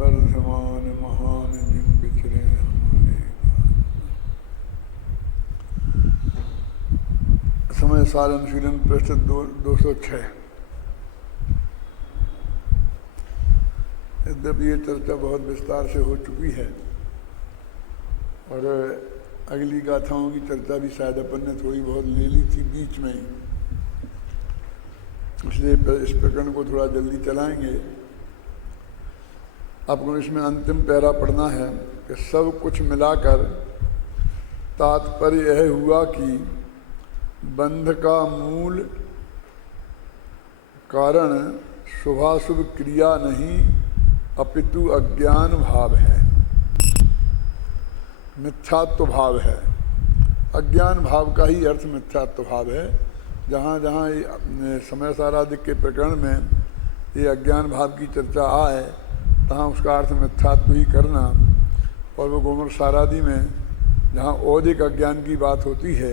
वर्धमान महान जिन बिछड़े हमारे। समय सार अनुशीलन पृष्ठ 206। यद्यपि ये चर्चा बहुत विस्तार से हो चुकी है और अगली गाथाओं की चर्चा भी शायद अपन ने थोड़ी बहुत ले ली थी बीच में ही, इसलिए इस प्रकरण को थोड़ा जल्दी चलाएंगे। आपको इसमें अंतिम पैरा पढ़ना है कि सब कुछ मिलाकर तात्पर्य यह हुआ कि बंध का मूल कारण शुभाशुभ क्रिया नहीं अपितु अज्ञान भाव है, मिथ्यात्व भाव है। अज्ञान भाव का ही अर्थ मिथ्यात्व भाव है। जहाँ जहाँ समय साराधिक के प्रकरण में ये अज्ञान भाव की चर्चा आए तहाँ उसका अर्थ मिथ्यात्व ही करना, और वो गोमर सारादि में जहाँ औदिक अज्ञान की बात होती है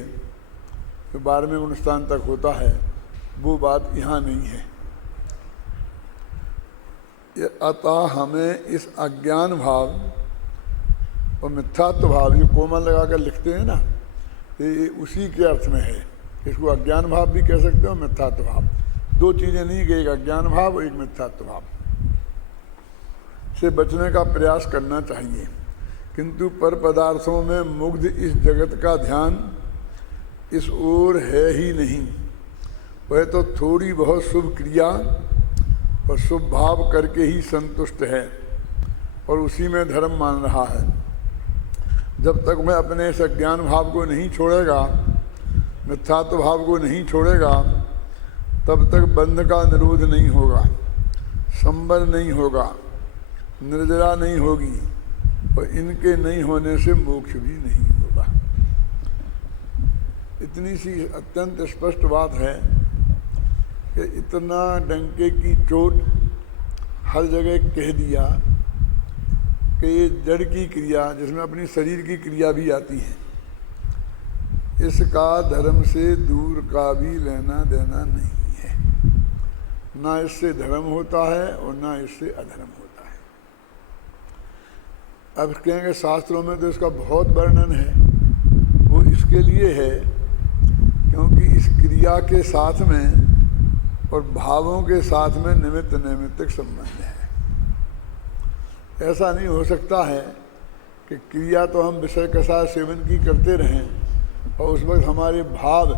तो 12वें गुणस्थान तक होता है, वो बात यहाँ नहीं है। अतः हमें इस अज्ञान भाव और मिथ्यात्व भाव, ये कोमा लगा कर लिखते हैं ना, ये उसी के अर्थ में है। इसको अज्ञान भाव भी कह सकते हो, मिथ्यात्व भाव। दो चीज़ें नहीं कि एक अज्ञान भाव और एक मिथ्यात्व भाव से बचने का प्रयास करना चाहिए। किंतु पर पदार्थों में मुग्ध इस जगत का ध्यान इस ओर है ही नहीं। वह तो थोड़ी बहुत शुभ क्रिया और शुभ भाव करके ही संतुष्ट है और उसी में धर्म मान रहा है। जब तक वह अपने इस अज्ञान भाव को नहीं छोड़ेगा, मिथ्यात्व भाव को नहीं छोड़ेगा, तब तक बंध का निरोध नहीं होगा, संबर नहीं होगा, निर्जरा नहीं होगी और इनके नहीं होने से मोक्ष भी नहीं होगा। इतनी सी अत्यंत स्पष्ट बात है कि इतना डंके की चोट हर जगह कह दिया कि ये जड़ की क्रिया, जिसमें अपनी शरीर की क्रिया भी आती है, इसका धर्म से दूर का भी लेना देना नहीं है। ना इससे धर्म होता है और ना इससे अधर्म होता है। अब कहेंगे शास्त्रों में तो इसका बहुत वर्णन है, वो इसके लिए है क्योंकि इस क्रिया के साथ में और भावों के साथ में निमित्त नैमित्तिक संबंध है। ऐसा नहीं हो सकता है कि क्रिया तो हम विषय के साथ सेवन की करते रहें और उस वक्त हमारे भाव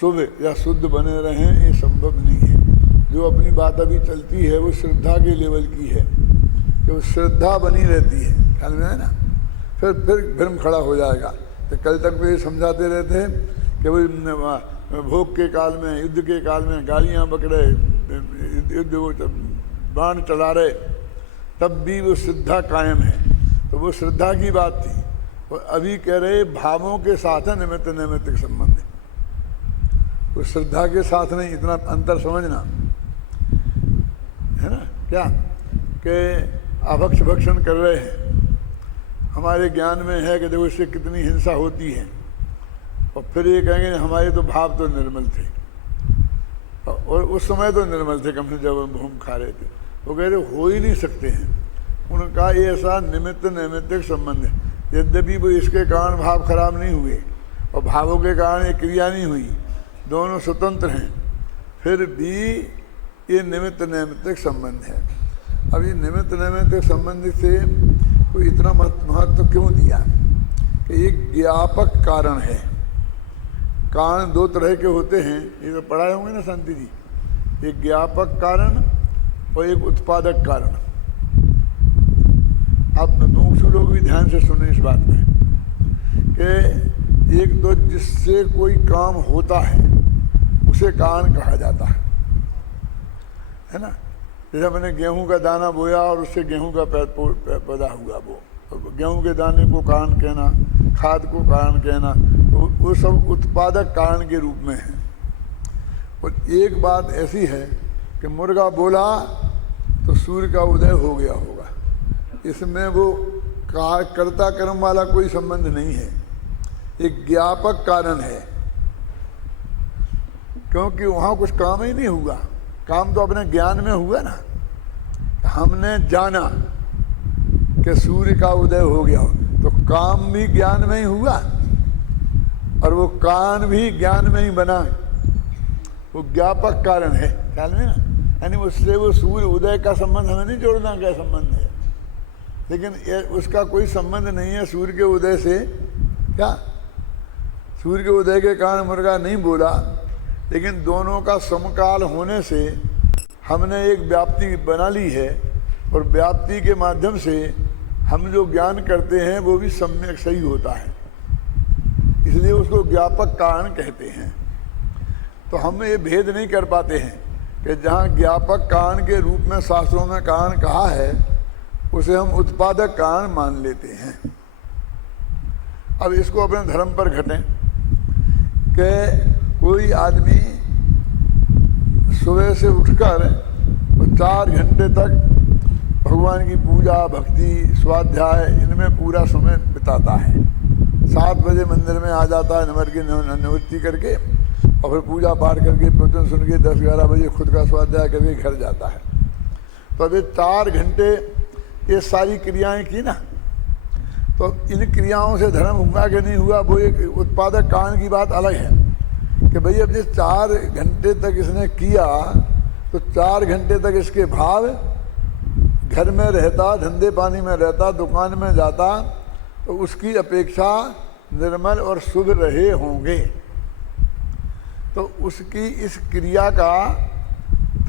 शुभ या शुद्ध बने रहें, ये संभव नहीं है। जो अपनी बात अभी चलती है वो श्रद्धा के लेवल की है कि वो श्रद्धा बनी रहती है, ख्याल में है ना। फिर भ्रम खड़ा हो जाएगा। तो कल तक वो ये समझाते रहते हैं कि वो भोग के काल में, युद्ध के काल में गालियाँ बकरे, युद्ध वो बाण चला रहे, तब भी वो श्रद्धा कायम है। तो वो श्रद्धा की बात थी। और अभी कह रहे भावों के साथ है निमित्त नैमित्तिक संबंध है, वो श्रद्धा के साथ नहीं। इतना अंतर समझना है ना। क्या कि अभक्ष भक्षण कर रहे हैं, हमारे ज्ञान में है कि देखो इससे कितनी हिंसा होती है, और फिर ये कहेंगे हमारे तो भाव तो निर्मल थे, और उस समय तो निर्मल थे कम से जब हम भूम खा रहे थे। वो कह रहे हो ही नहीं सकते हैं। उनका ये ऐसा निमित्त नैमित्तिक संबंध है। यद्यपि वो इसके कारण भाव खराब नहीं हुए और भावों के कारण ये क्रिया नहीं हुई, दोनों स्वतंत्र हैं, फिर भी ये निमित्त नैमित्तिक संबंध है। अब ये निमित्त नैमित्तिक संबंध से कोई इतना महत्व क्यों दिया कि एक ज्ञापक कारण है। कारण दो तरह के होते हैं, ये तो पढ़ाए होंगे ना शांति जी। एक ज्ञापक कारण और एक उत्पादक कारण। आप मुमुक्षु लोग भी ध्यान से सुने इस बात में कि एक तो जिससे कोई काम होता है उसे कारण कहा जाता है ना। जैसे मैंने गेहूं का दाना बोया और उससे गेहूं का पैदा हुआ, वो गेहूं के दाने को कारण कहना, खाद को कारण कहना, वो सब उत्पादक कारण के रूप में है। और एक बात ऐसी है कि मुर्गा बोला तो सूर्य का उदय हो गया होगा, इसमें वो कर्ता कर्म वाला कोई संबंध नहीं है, एक ज्ञापक कारण है। क्योंकि वहाँ कुछ काम ही नहीं हुआ, काम तो अपने ज्ञान में हुआ ना। हमने जाना कि सूर्य का उदय हो गया हो, तो काम भी ज्ञान में ही हुआ और वो कान भी ज्ञान में ही बना। वो ज्ञापक कारण है, ख्याल में ना। यानी उससे वो सूर्य उदय का संबंध हमें नहीं जोड़ना, क्या संबंध है, लेकिन उसका कोई संबंध नहीं है सूर्य के उदय से। क्या सूर्य के उदय के कारण मुर्गा नहीं बोला, लेकिन दोनों का समकाल होने से हमने एक व्याप्ति बना ली है, और व्याप्ति के माध्यम से हम जो ज्ञान करते हैं वो भी सम्यक सही होता है, इसलिए उसको ज्ञापक कारण कहते हैं। तो हम ये भेद नहीं कर पाते हैं कि जहाँ ज्ञापक कारण के रूप में शास्त्रों में कारण कहा है, उसे हम उत्पादक कारण मान लेते हैं। अब इसको अपने धर्म पर घटें कि कोई आदमी सुबह से उठकर 4 घंटे तक भगवान की पूजा, भक्ति, स्वाध्याय इनमें पूरा समय बिताता है। 7 बजे मंदिर में आ जाता है, नमर की निवृत्ति करके, और फिर पूजा पाठ करके प्रवचन सुन के 10-11 बजे खुद का स्वाध्याय करके घर जाता है। तो अभी 4 घंटे ये सारी क्रियाएं की ना, तो इन क्रियाओं से धर्म हुआ कि नहीं हुआ, वो एक उत्पादक कारण की बात अलग है कि भाई अब जिस 4 घंटे तक इसने किया, तो 4 घंटे तक इसके भाव घर में रहता, धंधे पानी में रहता, दुकान में जाता, तो उसकी अपेक्षा निर्मल और शुभ रहे होंगे। तो उसकी इस क्रिया का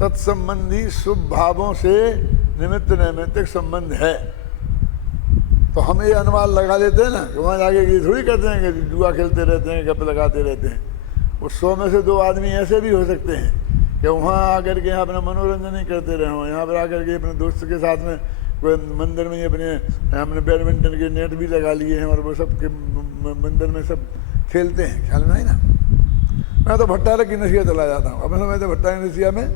तत्संबंधी शुभ भावों से निमित्त नैमित्तिक संबंध है। तो हम ये अनुमान लगा लेते हैं ना कि वहाँ जाके ये थोड़ी करते हैं कि जुआ खेलते रहते हैं, गप लगाते रहते हैं। उस 100 में से 2 आदमी ऐसे भी हो सकते हैं कि वहाँ आकर के अपना मनोरंजन ही करते रहे हों, यहाँ पर आकर के अपने दोस्त के साथ में कोई मंदिर में ही हमने बैडमिंटन के नेट भी लगा लिए हैं और वो सब के मंदिर में सब खेलते हैं, ख्याल में नहीं ना। मैं तो भट्टारक की नशिया चला जाता हूँ। अपने समय तो भट्टारक नशिया में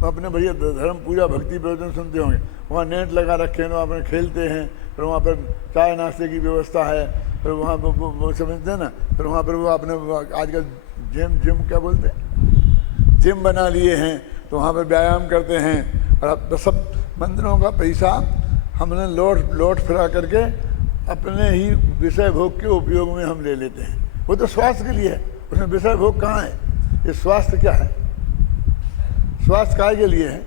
तो अपने भैया धर्म पूजा भक्ति प्रवचन सुनते होंगे, वहाँ नेट लगा रखे हैं, तो अपने खेलते हैं, फिर वहाँ पर चाय नाश्ते की व्यवस्था है, फिर वहाँ वो समझते हैं ना, फिर वहाँ पर वो अपने आजकल जिम क्या बोलते हैं, जिम बना लिए हैं, तो वहाँ पर व्यायाम करते हैं। और अब सब मंदिरों का पैसा हमने लौट फिरा करके अपने ही विषय भोग के उपयोग में हम ले लेते हैं। वो तो स्वास्थ्य के लिए है, उसमें विषय भोग कहाँ है। ये स्वास्थ्य क्या है, स्वास्थ्य काय के लिए है,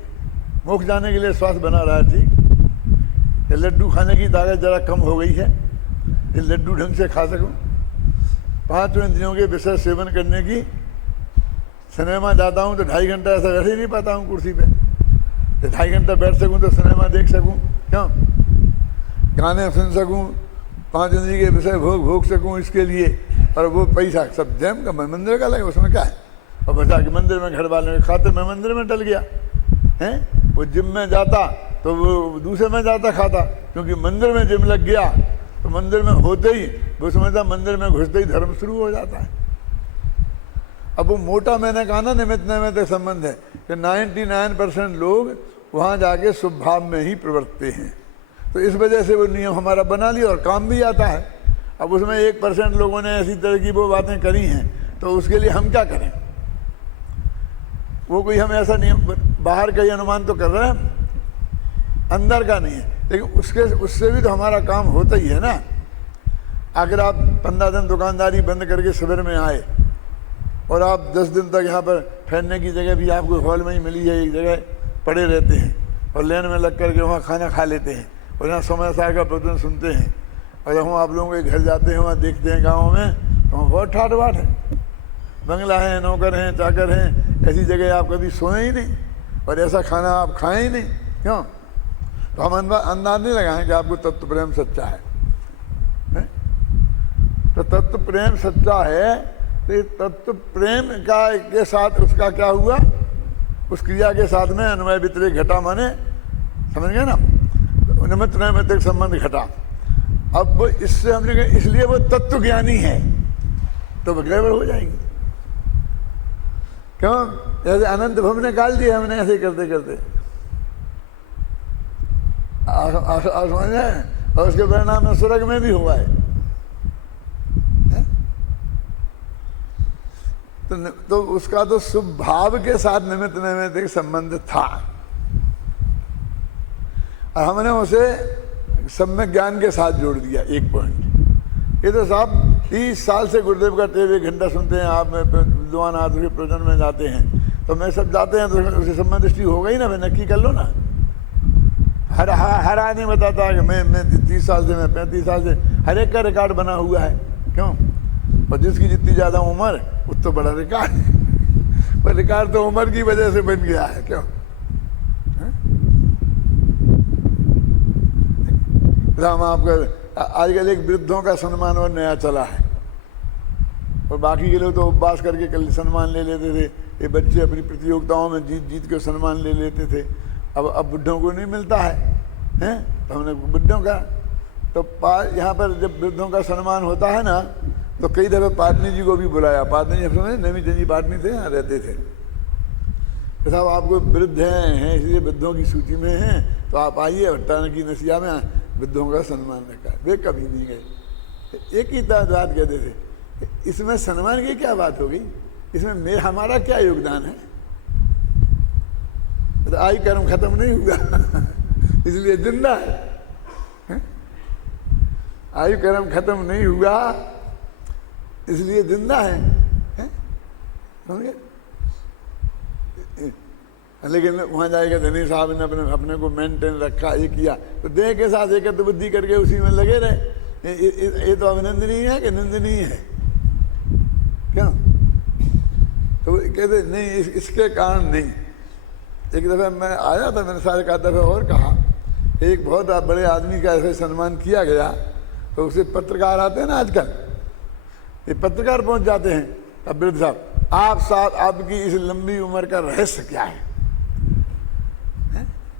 मोक्ष जाने के लिए स्वास्थ्य बना रहा है, ठीक। ये लड्डू खाने की ताकत जरा कम हो गई है, ये लड्डू ढंग से खा सकूं, 5 इंद्रियों के विषय सेवन करने की। सिनेमा जाता हूँ तो 2.5 घंटा ऐसा बैठ ही नहीं पाता हूँ कुर्सी पे, 2.5 घंटा बैठ सकूँ तो सिनेमा देख सकूँ, क्यों, गाने सुन सकूँ, 5 इंद्रिय के विषय भोग सकूँ, इसके लिए। और वो पैसा सब जैम का मंदिर का लगे, उसमें क्या है। और बचा के मंदिर में घर वाले खाते मैं मंदिर में डल गया है। वो जिम में जाता तो वो दूसरे में जाता खाता, क्योंकि मंदिर में जिम लग गया तो मंदिर में होते ही वो समझता मंदिर में घुसते ही धर्म शुरू हो जाता है। अब वो मोटा मैंने कहा ना निमित्त नैमित्तिक संबंध है कि 99% लोग वहाँ जाके शुभ भाव में ही प्रवर्तते हैं। तो इस वजह से वो नियम हमारा बना लिया और काम भी आता है। अब उसमें 1% लोगों ने ऐसी तरह की वो बातें करी हैं, तो उसके लिए हम क्या करें। वो कोई हम ऐसा नियम बाहर का ही अनुमान तो कर रहे हैं, अंदर का नहीं है, लेकिन उससे भी तो हमारा काम होता ही है ना। अगर आप 15 दिन दुकानदारी बंद करके शिविर में आए और आप 10 दिन तक यहाँ पर ठहरने की जगह भी आपको हॉल में ही मिली है, एक जगह पड़े रहते हैं और लाइन में लग करके वहाँ खाना खा लेते हैं और यहाँ समय सार का प्रवचन सुनते हैं, और जब हम आप लोगों के घर जाते हैं वहाँ देखते हैं गाँव में तो वहाँ बहुत ठाट बाट है, बंगला है, नौकर हैं, चाकर हैं, ऐसी जगह आप कभी सोए ही नहीं और ऐसा खाना आप खाएं ही नहीं, क्यों। तो हम अंदाज नहीं लगाएं कि आपको तत्व प्रेम सच्चा है। तो तत्व प्रेम सच्चा है, तो तत्व प्रेम का के साथ उसका क्या हुआ, उस क्रिया के साथ में अन्वय व्यतिरेक घटा, माने समझ गए ना, निमित्त नैमित्तिक संबंध घटा। अब इससे हमने कहा इसलिए वो तत्व ज्ञानी है, तो गड़बड़ हो जाएगी, क्यों। जैसे अनंत भव ने गाल दिया हमने ऐसे करते करते, समझ है, और उसके परिणाम में स्वर्ग में भी हुआ है। तो उसका तो शुभ भाव के साथ निमित्त नैमित्तिक संबंध था, और हमने उसे सब में ज्ञान के साथ जोड़ दिया एक पॉइंट। ये तो साहब 30 साल से गुरुदेव का टेप 1 घंटा सुनते हैं आप, में विद्वान आदमी के प्रवचन में जाते हैं, तो मैं सब जाते हैं तो उसे सब में दृष्टि हो गई ना, मैं नक्की कर लो ना। हर आदमी बताता है कि मैं 30 साल से, मैं 35 साल से, हर एक का रिकॉर्ड बना हुआ है। क्यों? और जिसकी जितनी ज़्यादा उम्र उतना तो बड़ा रिकॉर्ड है, पर रिकॉर्ड तो उम्र की वजह से बन गया है। क्यों? हम आपका आजकल एक वृद्धों का सम्मान और नया चला है, और बाकी के लोग तो उपवास करके कल सम्मान ले लेते थे। ये बच्चे अपनी प्रतियोगिताओं में जीत के सम्मान ले लेते थे। अब बुढ़ों को नहीं मिलता है, हैं? तो हमने बुढ़ों का तो यहाँ पर जब वृद्धों का सम्मान होता है ना, तो कई दफ़े पाटनी जी को भी बुलाया। पाटनी जी समझे, नवी जी पाटनी थे, यहाँ रहते थे। तो साहब आपको वृद्ध हैं इसलिए वृद्धों की सूची में हैं, तो आप आइए भट्टान की नसिया में वृद्धों का सम्मान रखा। वे कभी नहीं गए। एक ही बात कहते थे, इसमें सम्मान की क्या बात हो गई, इसमें हमारा क्या योगदान है? तो आयु कर्म खत्म नहीं हुआ इसलिए जिंदा है। आयु कर्म खत्म नहीं हुआ इसलिए जिंदा है। समझे? लेकिन वहाँ जाएगा धनी साहब ने अपने को मेंटेन रखा, ये किया, तो देह के साथ एकत्र बुद्धि करके उसी में लगे रहे। ये तो अभिनंदनीय है कि निंदनीय है? क्यों? तो कहते नहीं, इसके कारण नहीं। एक दफ़ा मैं आया था, मैंने सारे का दफ़ा और कहा, एक बहुत बड़े आदमी का ऐसे सम्मान किया गया, तो उसे पत्रकार आते हैं ना आजकल, ये पत्रकार पहुंच जाते हैं। अब वृद्ध साहब, आपकी इस लंबी उम्र का रहस्य क्या है?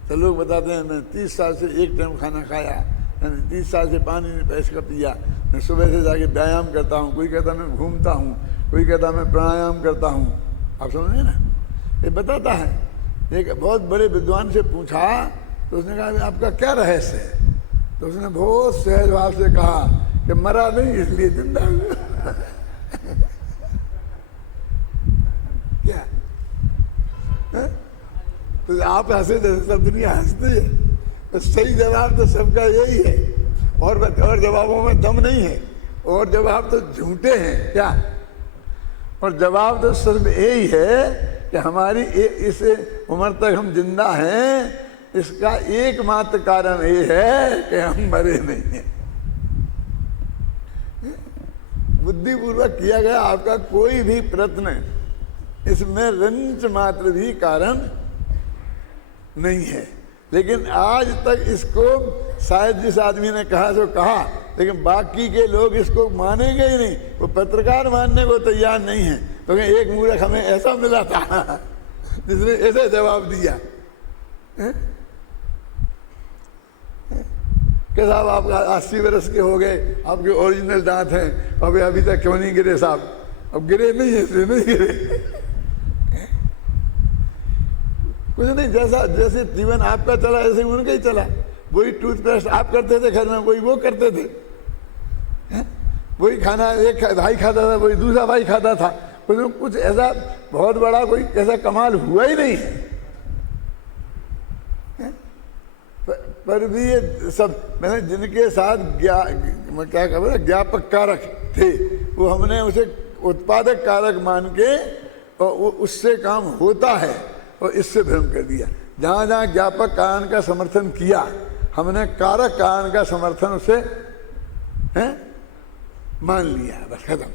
तो लोग बताते हैं मैं 30 साल से एक टाइम खाना खाया, मैंने 30 साल से पानी नहीं पैस का पिया, मैं सुबह से जाके व्यायाम करता हूँ, कोई कहता मैं घूमता हूँ, कोई कहता मैं प्राणायाम करता हूँ। आप समझे ना? ये बताता है। एक बहुत बड़े विद्वान से पूछा तो उसने कहा आपका क्या रहस्य है? तो उसने बहुत सहज भाव से कहा कि मरा नहीं इसलिए जिंदा हूँ क्या? तो आप हंसे जैसे सब दुनिया हंसती है, तो सही जवाब तो सबका यही है, और जवाबों में दम नहीं है, और जवाब तो झूठे हैं। क्या? और जवाब तो सिर्फ यही है कि हमारी इस उम्र तक हम जिंदा हैं, इसका एकमात्र कारण ये है कि हम मरे नहीं हैं। बुद्धिपूर्वक किया गया आपका कोई भी प्रयत्न इसमें रंच मात्र भी कारण नहीं है। लेकिन आज तक इसको शायद जिस आदमी ने कहा सो कहा, लेकिन बाकी के लोग इसको मानेंगे ही नहीं। वो पत्रकार मानने को तैयार नहीं है, तो एक मूर्ख हमें ऐसा मिला था जिसने ऐसे जवाब दिया कि साहब आप 80 वर्ष के हो गए, आपके ओरिजिनल दांत हैं, अब अभी तक क्यों नहीं गिरे साहब? अब गिरे नहीं है, इसलिए नहीं गिरे। कुछ नहीं, जैसे जीवन आपका चला ऐसे उनका ही चला। वही टूथपेस्ट आप करते थे घर में, वही वो करते थे। वही खाना एक भाई खाता था, वही दूसरा भाई खाता था। कुछ ऐसा बहुत बड़ा कोई ऐसा कमाल हुआ ही नहीं है। पर भी ये सब मैंने जिनके साथ क्या खबर ज्ञापक कारक थे, वो हमने उसे उत्पादक कारक मान के और उससे काम होता है और इससे भ्रम कर दिया। जहाँ जहाँ ज्ञापक कारण का समर्थन किया, हमने कारक कारण का समर्थन उसे मान लिया, बस खत्म।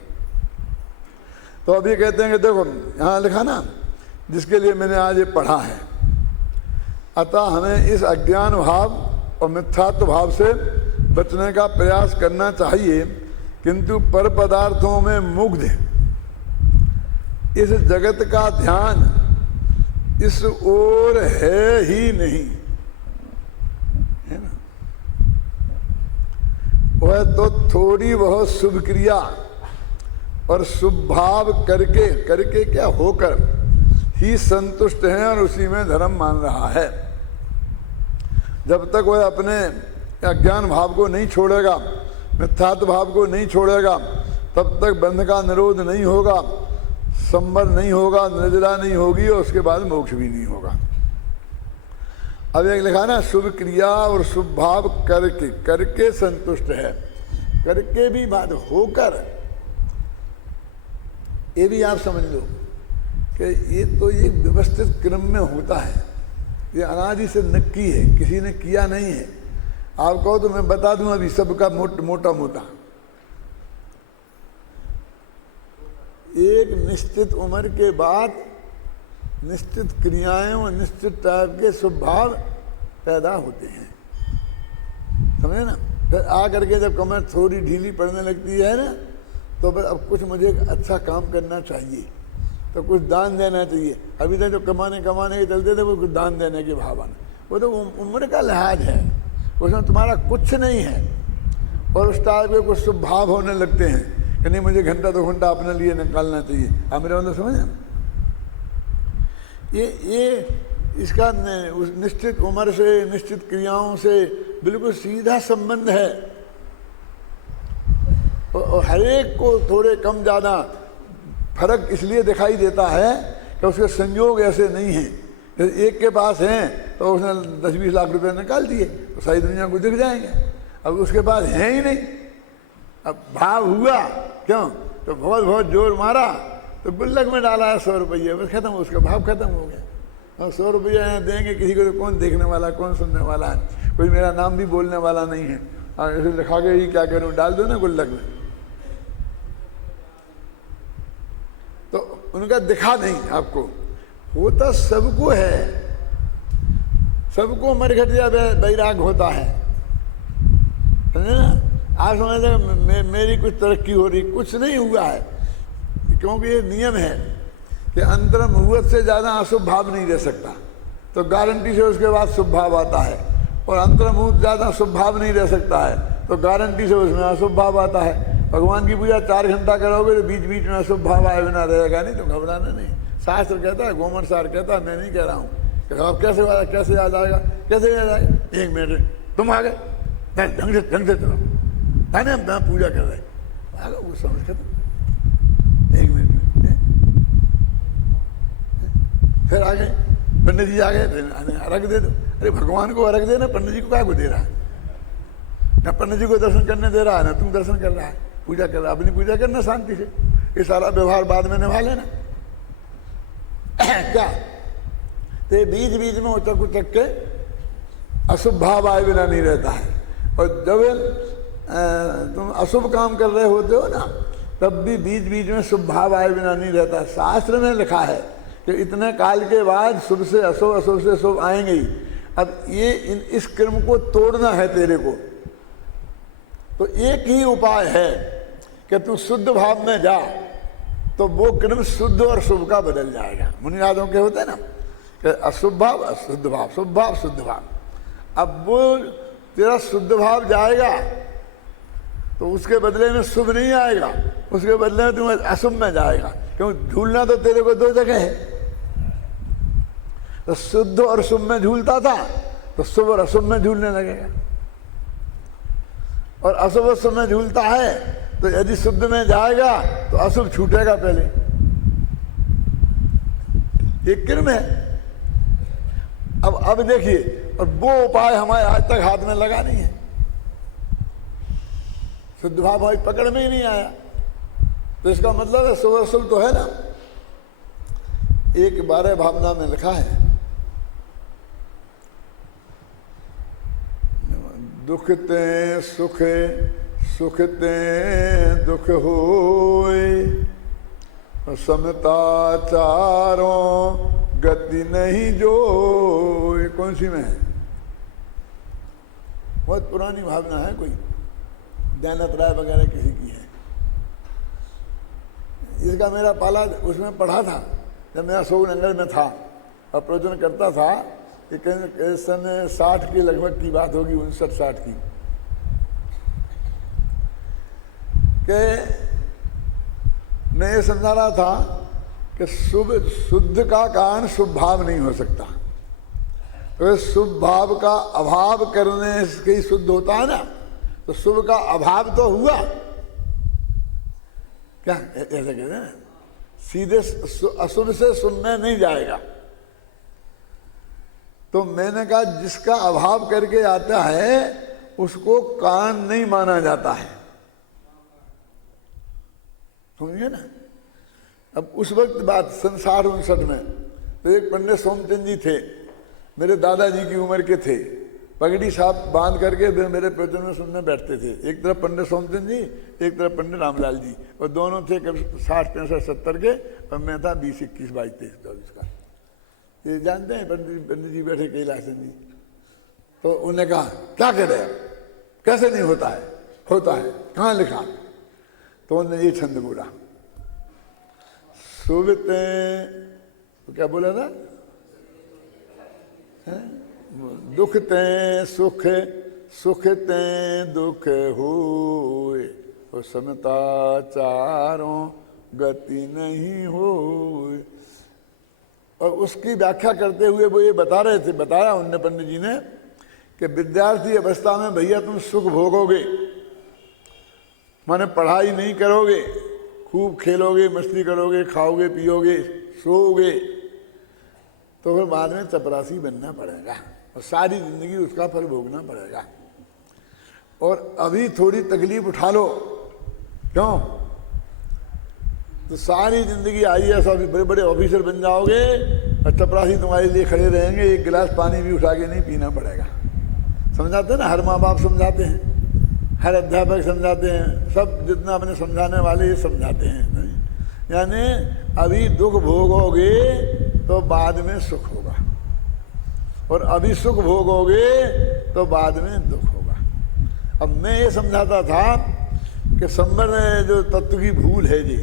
तो अभी कहते हैं कि देखो यहाँ लिखा ना, जिसके लिए मैंने आज ये पढ़ा है, अतः हमें इस अज्ञान भाव और मिथ्यात्व भाव से बचने का प्रयास करना चाहिए, किंतु पर पदार्थों में मुग्ध इस जगत का ध्यान इस ओर है ही नहीं, है ना? वह तो थोड़ी बहुत शुभ क्रिया और शुभ भाव करके क्या होकर ही संतुष्ट है और उसी में धर्म मान रहा है। जब तक वह अपने अज्ञान भाव को नहीं छोड़ेगा, मिथ्यात्व भाव को नहीं छोड़ेगा, तब तक बंध का निरोध नहीं होगा, संबर नहीं होगा, निर्जरा नहीं होगी और उसके बाद मोक्ष भी नहीं होगा। अब एक लिखा ना, शुभ क्रिया और शुभ भाव करके, करके संतुष्ट है। करके भी बात होकर, ये भी आप समझ लो कि ये तो ये व्यवस्थित क्रम में होता है, ये अनादि से नक्की है, किसी ने किया नहीं है। आप कहो तो मैं बता दूं अभी सबका मोटा मोटा। एक निश्चित उम्र के बाद निश्चित क्रियाएं और निश्चित टाइप के स्वभाव पैदा होते हैं, समझे ना। फिर आ करके जब कमर थोड़ी ढीली पड़ने लगती है ना, तो फिर अब कुछ मुझे अच्छा काम करना चाहिए, तो कुछ दान देना चाहिए। अभी तक जो कमाने के चलते थे वो कुछ दान देने की भावना, वो तो उम्र का लिहाज है, उसमें तुम्हारा कुछ नहीं है। और उस टाइप के कुछ स्वभाव होने लगते हैं कि नहीं मुझे घंटा 2 घंटा अपने लिए निकालना चाहिए। आप मेरा मतलब समझे। ये इसका उस निश्चित उम्र से, निश्चित क्रियाओं से बिल्कुल सीधा संबंध है। और हर एक को थोड़े कम ज़्यादा फर्क इसलिए दिखाई देता है कि उसके संयोग ऐसे नहीं हैं। एक के पास हैं तो उसने 10-20 लाख रुपए निकाल दिए तो सारी दुनिया को दिख जाएंगे। अब उसके पास है ही नहीं, अब भाव हुआ क्यों, तो बहुत जोर मारा तो गुल्लक में डाला है 100 रुपये, बस खत्म, उसका भाव खत्म हो गया। और 100 रुपये देंगे किसी को तो कौन देखने वाला, कौन सुनने वाला है, कोई मेरा नाम भी बोलने वाला नहीं है। ऐसे लिखा के ही क्या करूँ, डाल दो ना गुल्लक में। तो उनका दिखा नहीं आपको, होता सबको है, सबको मरघटिया बैराग होता है, समझे ना। आप समझते मेरी कुछ तरक्की हो रही, कुछ नहीं हुआ है, क्योंकि ये नियम है कि अंतर मुहूर्त से ज़्यादा अशुभ भाव नहीं रह सकता, तो गारंटी से उसके बाद शुभ भाव आता है। और अंतर मुहूर्त ज़्यादा शुभ भाव नहीं रह सकता है, तो गारंटी से उसमें अशुभ भाव आता है। भगवान की पूजा 4 घंटा करोगे तो बीच बीच में अशुभ भाव आए बिना रहेगा नहीं, तो घबराना नहीं। शास्त्र कहता है, गोमर सार कहता है, मैं नहीं कह रहा हूँ कि अब कैसे आ जाएगा, कैसे आ जाएगा। 1 मिनट तुम आ गए, ढंग से चलो, है ना, मैं पूजा कर रहे आ गए, वो समझ खत्म। 1 मिनट फिर आ गए, पंडित जी आ गए, अर्घ दे दो। अरे भगवान को अर्घ देना, पंडित जी को क्या को दे रहा है, ना पंडित जी को दर्शन करने दे रहा है, ना तुम दर्शन कर रहा है, पूजा कर रहा है। अपनी पूजा करना शांति से, ये सारा व्यवहार बाद में निभा लेना। क्या तो बीच बीच में उचक उचक के अशुभ भाव आए बिना नहीं रहता है। और जब तुम अशुभ काम कर रहे होते हो ना, तब भी बीच बीच में शुभ भाव आए बिना नहीं रहता। शास्त्र में लिखा है कि इतने काल के बाद शुभ से अशुभ, अशुभ से शुभ आएंगे ही। अब ये इस क्रम को तोड़ना है तेरे को, तो एक ही उपाय है कि तू शुद्ध भाव में जा, तो वो क्रम शुद्ध और शुभ का बदल जाएगा। मुनिराजों के होते हैं ना कि अशुभ भाव, अशुद्ध भाव, शुभ भाव, शुद्ध भाव। अब वो तेरा शुद्ध भाव जाएगा तो उसके बदले में शुभ नहीं आएगा, उसके बदले में तुम्हें अशुभ में जाएगा, क्योंकि झूलना तो तेरे को 2 जगह है। तो शुद्ध और शुभ में झूलता था तो शुभ और अशुभ में झूलने लगेगा, और अशुभ और शुभ में झूलता है तो यदि शुद्ध में जाएगा तो अशुभ छूटेगा पहले। ये क्रम है। अब देखिए, और वो उपाय हमारे आज तक हाथ में लगा नहीं है। शुद्ध भाव भाई पकड़ में ही नहीं आया, तो इसका मतलब है शुभ अशुभ तो है ना। 1:12 भावना में लिखा है, दुख ते सुख, सुख ते दुख होए, समता चारों गति नहीं जो। कौन सी में है? बहुत पुरानी भावना है, कोई दयानंद राय वगैरह किसी की है। इसका मेरा पाला उसमें पढ़ा था जब मैं अशोकनगर में था और प्रवचन करता था। ये सन 60 के लगभग की बात होगी, 59-60 की, कि मैं ये समझा रहा था कि शुद्ध का कारण शुभ भाव नहीं हो सकता। तो शुभ भाव का अभाव करने से ही शुद्ध होता है ना, तो शुभ का अभाव तो हुआ। क्या ऐसे कहते हैं ना, सीधे अशुभ से शुभ में नहीं जाएगा। तो मैंने कहा जिसका अभाव करके आता है उसको कान नहीं माना जाता है, समझिए ना। अब उस वक्त बात 57 में, तो एक पंडित सोमचंद जी थे, मेरे दादाजी की उम्र के थे, पगड़ी साहब बांध करके वे मेरे प्रवचन में सुनने बैठते थे। एक तरफ पंडित सोमचंद जी, एक तरफ पंडित रामलाल जी, और दोनों थे कभी 60, 65, 70 के, और मैं था 20, 21, 22, 23, 24 का। ये जानते हैं पंडित जी बैठे कैलासन जी। तो उन्होंने कहा क्या कह रहे हैं, कैसे नहीं होता है, होता है, कहाँ लिखा? तो उन्होंने ये छंद बोला, सुबते, तो क्या बोला था, दुखते सुख, सुखते दुख होए, वो समता चारों गति नहीं होए। और उसकी व्याख्या करते हुए वो ये बताया उनने पंडित जी ने कि विद्यार्थी अवस्था में भैया तुम सुख भोगोगे, माने पढ़ाई नहीं करोगे, खूब खेलोगे, मस्ती करोगे, खाओगे, पियोगे, सोओगे, तो फिर बाद में चपरासी बनना पड़ेगा और सारी जिंदगी उसका फल भोगना पड़ेगा। और अभी थोड़ी तकलीफ उठा लो, क्यों? तो सारी जिंदगी IAS और बड़े बड़े ऑफिसर बन जाओगे और चपरासी तुम्हारे लिए खड़े रहेंगे, एक गिलास पानी भी उठा के नहीं पीना पड़ेगा। समझाते हैं ना, हर माँ बाप समझाते हैं, हर अध्यापक समझाते हैं, सब जितना अपने समझाने वाले ये समझाते हैं। यानी अभी दुख भोगोगे तो बाद में सुख होगा, और अभी सुख भोगोगे तो बाद में दुख होगा। अब मैं ये समझाता था कि संबर जो तत्व की भूल है जी,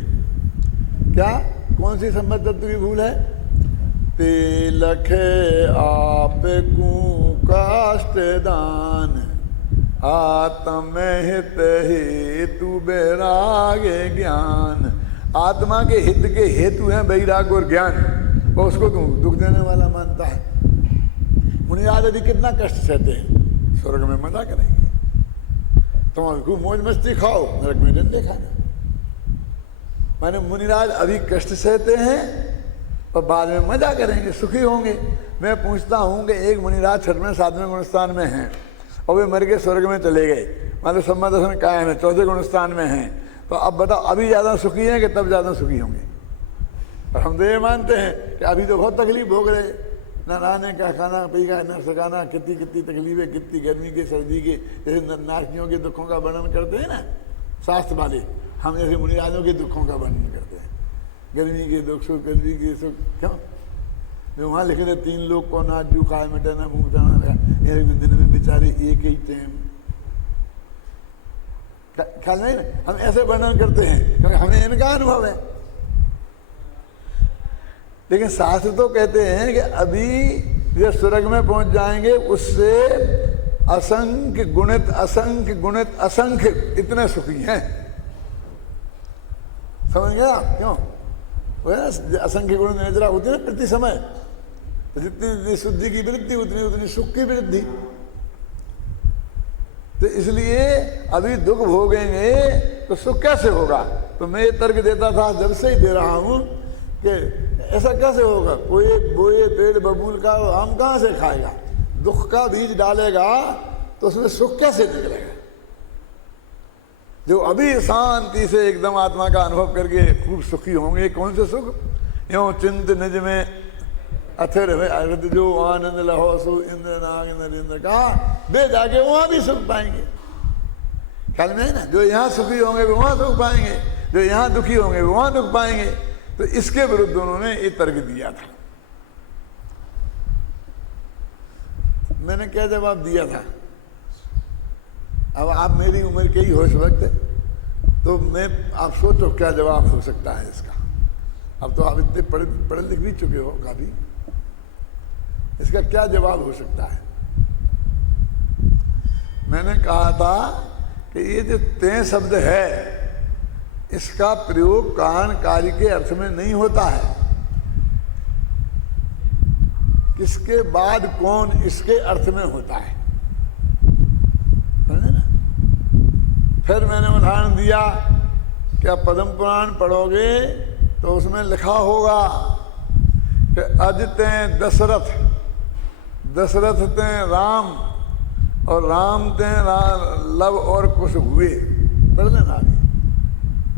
क्या, कौन सी संबर तत्व की भूल है? तिलख आप को काष्ट दान, आत्म हित हेतु बैराग्य ज्ञान। आत्मा के हित के हेतु हैं वैराग्य और ज्ञान, और उसको तुम दुख देने वाला मानता है। मुनिराज यदि कितना कष्ट सहते हैं, स्वर्ग में मजा करेंगे, तुम खूब मौज मस्ती खाओ, नरक में डंडे खाना। माने मुनिराज अभी कष्ट सहते हैं और बाद में मजा करेंगे, सुखी होंगे। मैं पूछता हूँ कि एक मुनिराज 6वें 7वें गुणस्थान में हैं और वे मर के स्वर्ग में चले गए, मतलब सम्मा दर्शन कायम है, 4थे गुणस्थान में हैं, तो अब बताओ अभी ज़्यादा सुखी हैं कि तब ज़्यादा सुखी होंगे? और हम तो ये मानते हैं कि अभी तो बहुत तकलीफ भोग रहे, ना नहाने का, खाना पीना, न सकाना, कितनी कितनी तकलीफें, कितनी गर्मी के, सर्दी के, जैसे नारियों के दुखों का वर्णन करते हैं ना शास्त्र वाले, हम जैसे मुनिराजों के दुखों का वर्णन करते हैं, गर्मी के दुख, सुख, गर्मी के सुख। क्यों? जो वहाँ लिखे थे 3 लोग को ना जू खाए मिटे ना मुँह जाना लगा, एक दिन में बेचारे एक ही टाइम। ख्याल नहीं ना, हम ऐसे वर्णन करते हैं क्योंकि हमें इनका अनुभव है। लेकिन शास्त्र तो कहते हैं कि अभी जब स्वर्ग में पहुंच जाएंगे उससे असंख्य गुणित असंख्य गुणित असंख्य इतने सुखी हैं। समझ गया? क्यों? वो है ना, असंख्य गुणित निद्रा होती है ना प्रति समय, तो जितनी शुद्धि की वृद्धि उतनी उतनी सुख की वृद्धि। तो इसलिए अभी दुख भोगेंगे तो सुख कैसे होगा? तो मैं ये तर्क देता था, जब से ही दे रहा हूं कि ऐसा कैसे होगा, कोई बोए पेड़ बबूल का आम कहाँ से खाएगा? दुख का बीज डालेगा तो उसमें सुख कैसे निकलेगा? जो अभी शांति से एकदम आत्मा का अनुभव करके खूब सुखी होंगे, कौन से सुख? यों चिंत निज में अथिर जो आनंद लहो सु इंद्र नाग नरेंद्र का, वे जाके वहां भी सुख पाएंगे। ख्याल में है ना, जो यहाँ सुखी होंगे वो वहां सुख पाएंगे, जो यहाँ दुखी होंगे वो वहां दुख पाएंगे। तो इसके विरुद्ध उन्होंने ये तर्क दिया था। मैंने क्या जवाब दिया था? अब आप मेरी उम्र के ही हो इस वक्त, तो मैं, आप सोचो क्या जवाब हो सकता है इसका। अब तो आप इतने पढ़े लिख भी चुके हो काफी, इसका क्या जवाब हो सकता है? मैंने कहा था कि ये जो ते शब्द है इसका प्रयोग कान कार्य के अर्थ में नहीं होता है। किसके बाद कौन, इसके अर्थ में होता है। ना? फिर मैंने उदाहरण दिया कि आप पद्म पुराण पढ़ोगे तो उसमें लिखा होगा कि अजिते दशरथ दशरथ ते राम और राम ते लव और कुछ हुए, पढ़ लेना आगे।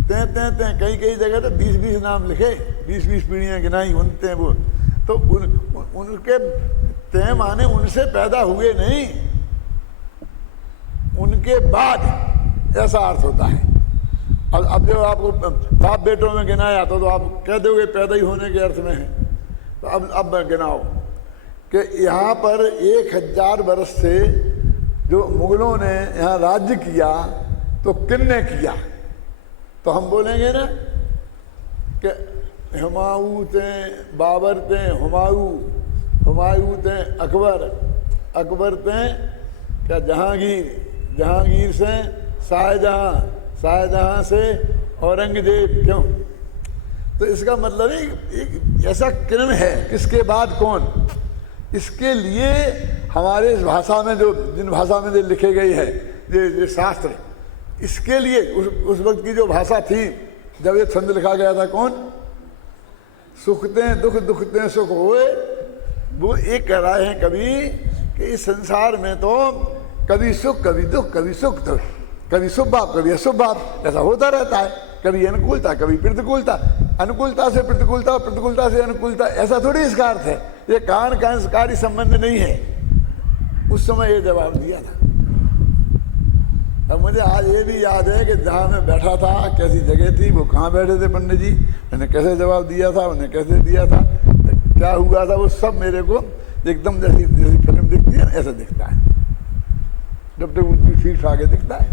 ते कई कई जगह तो 20-20 नाम लिखे, 20-20 पीढ़ियां गिनाई, उनते वो तो उनके ते माने उनसे पैदा हुए नहीं, उनके बाद, ऐसा अर्थ होता है। अब जो आपको बाप बेटों में गिनाया तो आप कह दोगे पैदा ही होने के अर्थ में है। तो अब गिनाओ कि यहाँ पर 1000 वर्ष से जो मुगलों ने यहाँ राज्य किया तो किनने किया, तो हम बोलेंगे ना कि हुमायूं थे बाबर थे, हुमायूं थे अकबर, अकबर थे क्या जहांगीर से शाहजहां से औरंगजेब, क्यों? तो इसका मतलब एक ऐसा किरण है, किसके बाद कौन, इसके लिए हमारे इस भाषा में जो जिन भाषा में जो लिखे गई है ये शास्त्र, इसके लिए उस वक्त की जो भाषा थी जब ये छंद लिखा गया था, कौन? सुखते दुख दुखते सुख होए, वो एक कह रहे हैं कभी कि इस संसार में तो कभी सुख कभी दुख, कभी सुख दुख, कभी शुभ भाव कभी अशुभ भाव, ऐसा होता रहता है, कभी अनुकूलता कभी प्रतिकूलता, अनुकूलता से प्रतिकूलता, प्रतिकूलता से अनुकूलता, ऐसा थोड़ी इसका अर्थ है। ये कारण संबंध नहीं है। उस समय ये जवाब दिया था। अब मुझे आज ये भी याद है कि जहाँ मैं बैठा था, कैसी जगह थी, वो कहाँ बैठे थे पंडित जी, मैंने कैसे जवाब दिया था, उन्हें कैसे दिया था, क्या हुआ था, वो सब मेरे को एकदम जैसी फिल्म दिखती है ऐसा दिखता है, जब तक उनकी ठीक आगे दिखता है,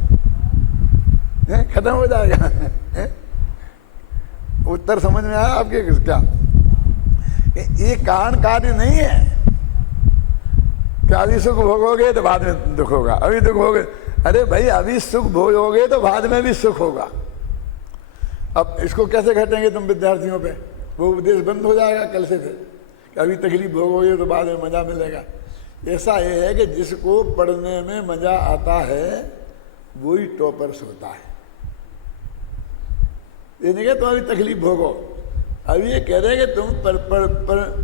खत्म हो जाएगा। उत्तर समझ में आया आपके? क्या ये कारण कार्य नहीं है कि अभी सुख भोगोगे तो बाद में दुख होगा, अभी दुख होगे, अरे भाई अभी सुख भोगोगे तो बाद में भी सुख होगा। अब इसको कैसे घटेंगे तुम विद्यार्थियों पे? वो उपदेश बंद हो जाएगा कल से फिर कि अभी तकलीफ भोगोगे तो बाद में मजा मिलेगा। ऐसा ये है कि जिसको पढ़ने में मजा आता है वही टॉपर्स होता है। ये नहीं कि तुम अभी तकलीफ भोगो, अभी ये कह रहे हैं कि तुम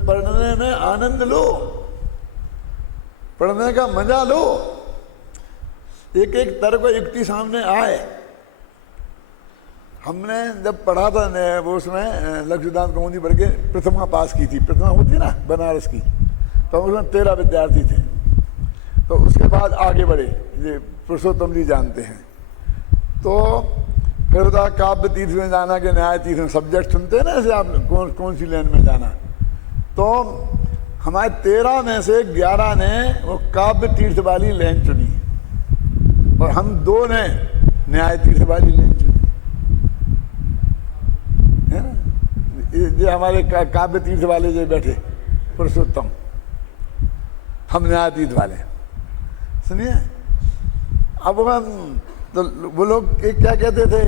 पढ़ने में आनंद लो, पढ़ने का मजा लो। एक एक तर्क युक्ति सामने आए। हमने जब पढ़ा था वो उसमें लक्ष्मीदान कौमुदी पढ़ के प्रथमा पास की थी, प्रथमा होती ना बनारस की, तो उसमें 13 विद्यार्थी थे। तो उसके बाद आगे बढ़े, ये पुरुषोत्तम जी जानते हैं। तो फिर उधर काव्य तीर्थ में जाना कि न्याय तीर्थ में, सब्जेक्ट सुनते हैं ना ऐसे आप, कौन सी लाइन में जाना। तो हमारे 13 में से 11 ने वो काव्य तीर्थ वाली लाइन चुनी और हम 2 ने न्याय तीर्थ वाली लाइन चुनी, है ना। ये हमारे काव्य तीर्थ वाले जो बैठे पुरुषोत्तम, हम न्याय तीर्थ वाले। सुनिए, अब हम तो वो लोग क्या कहते थे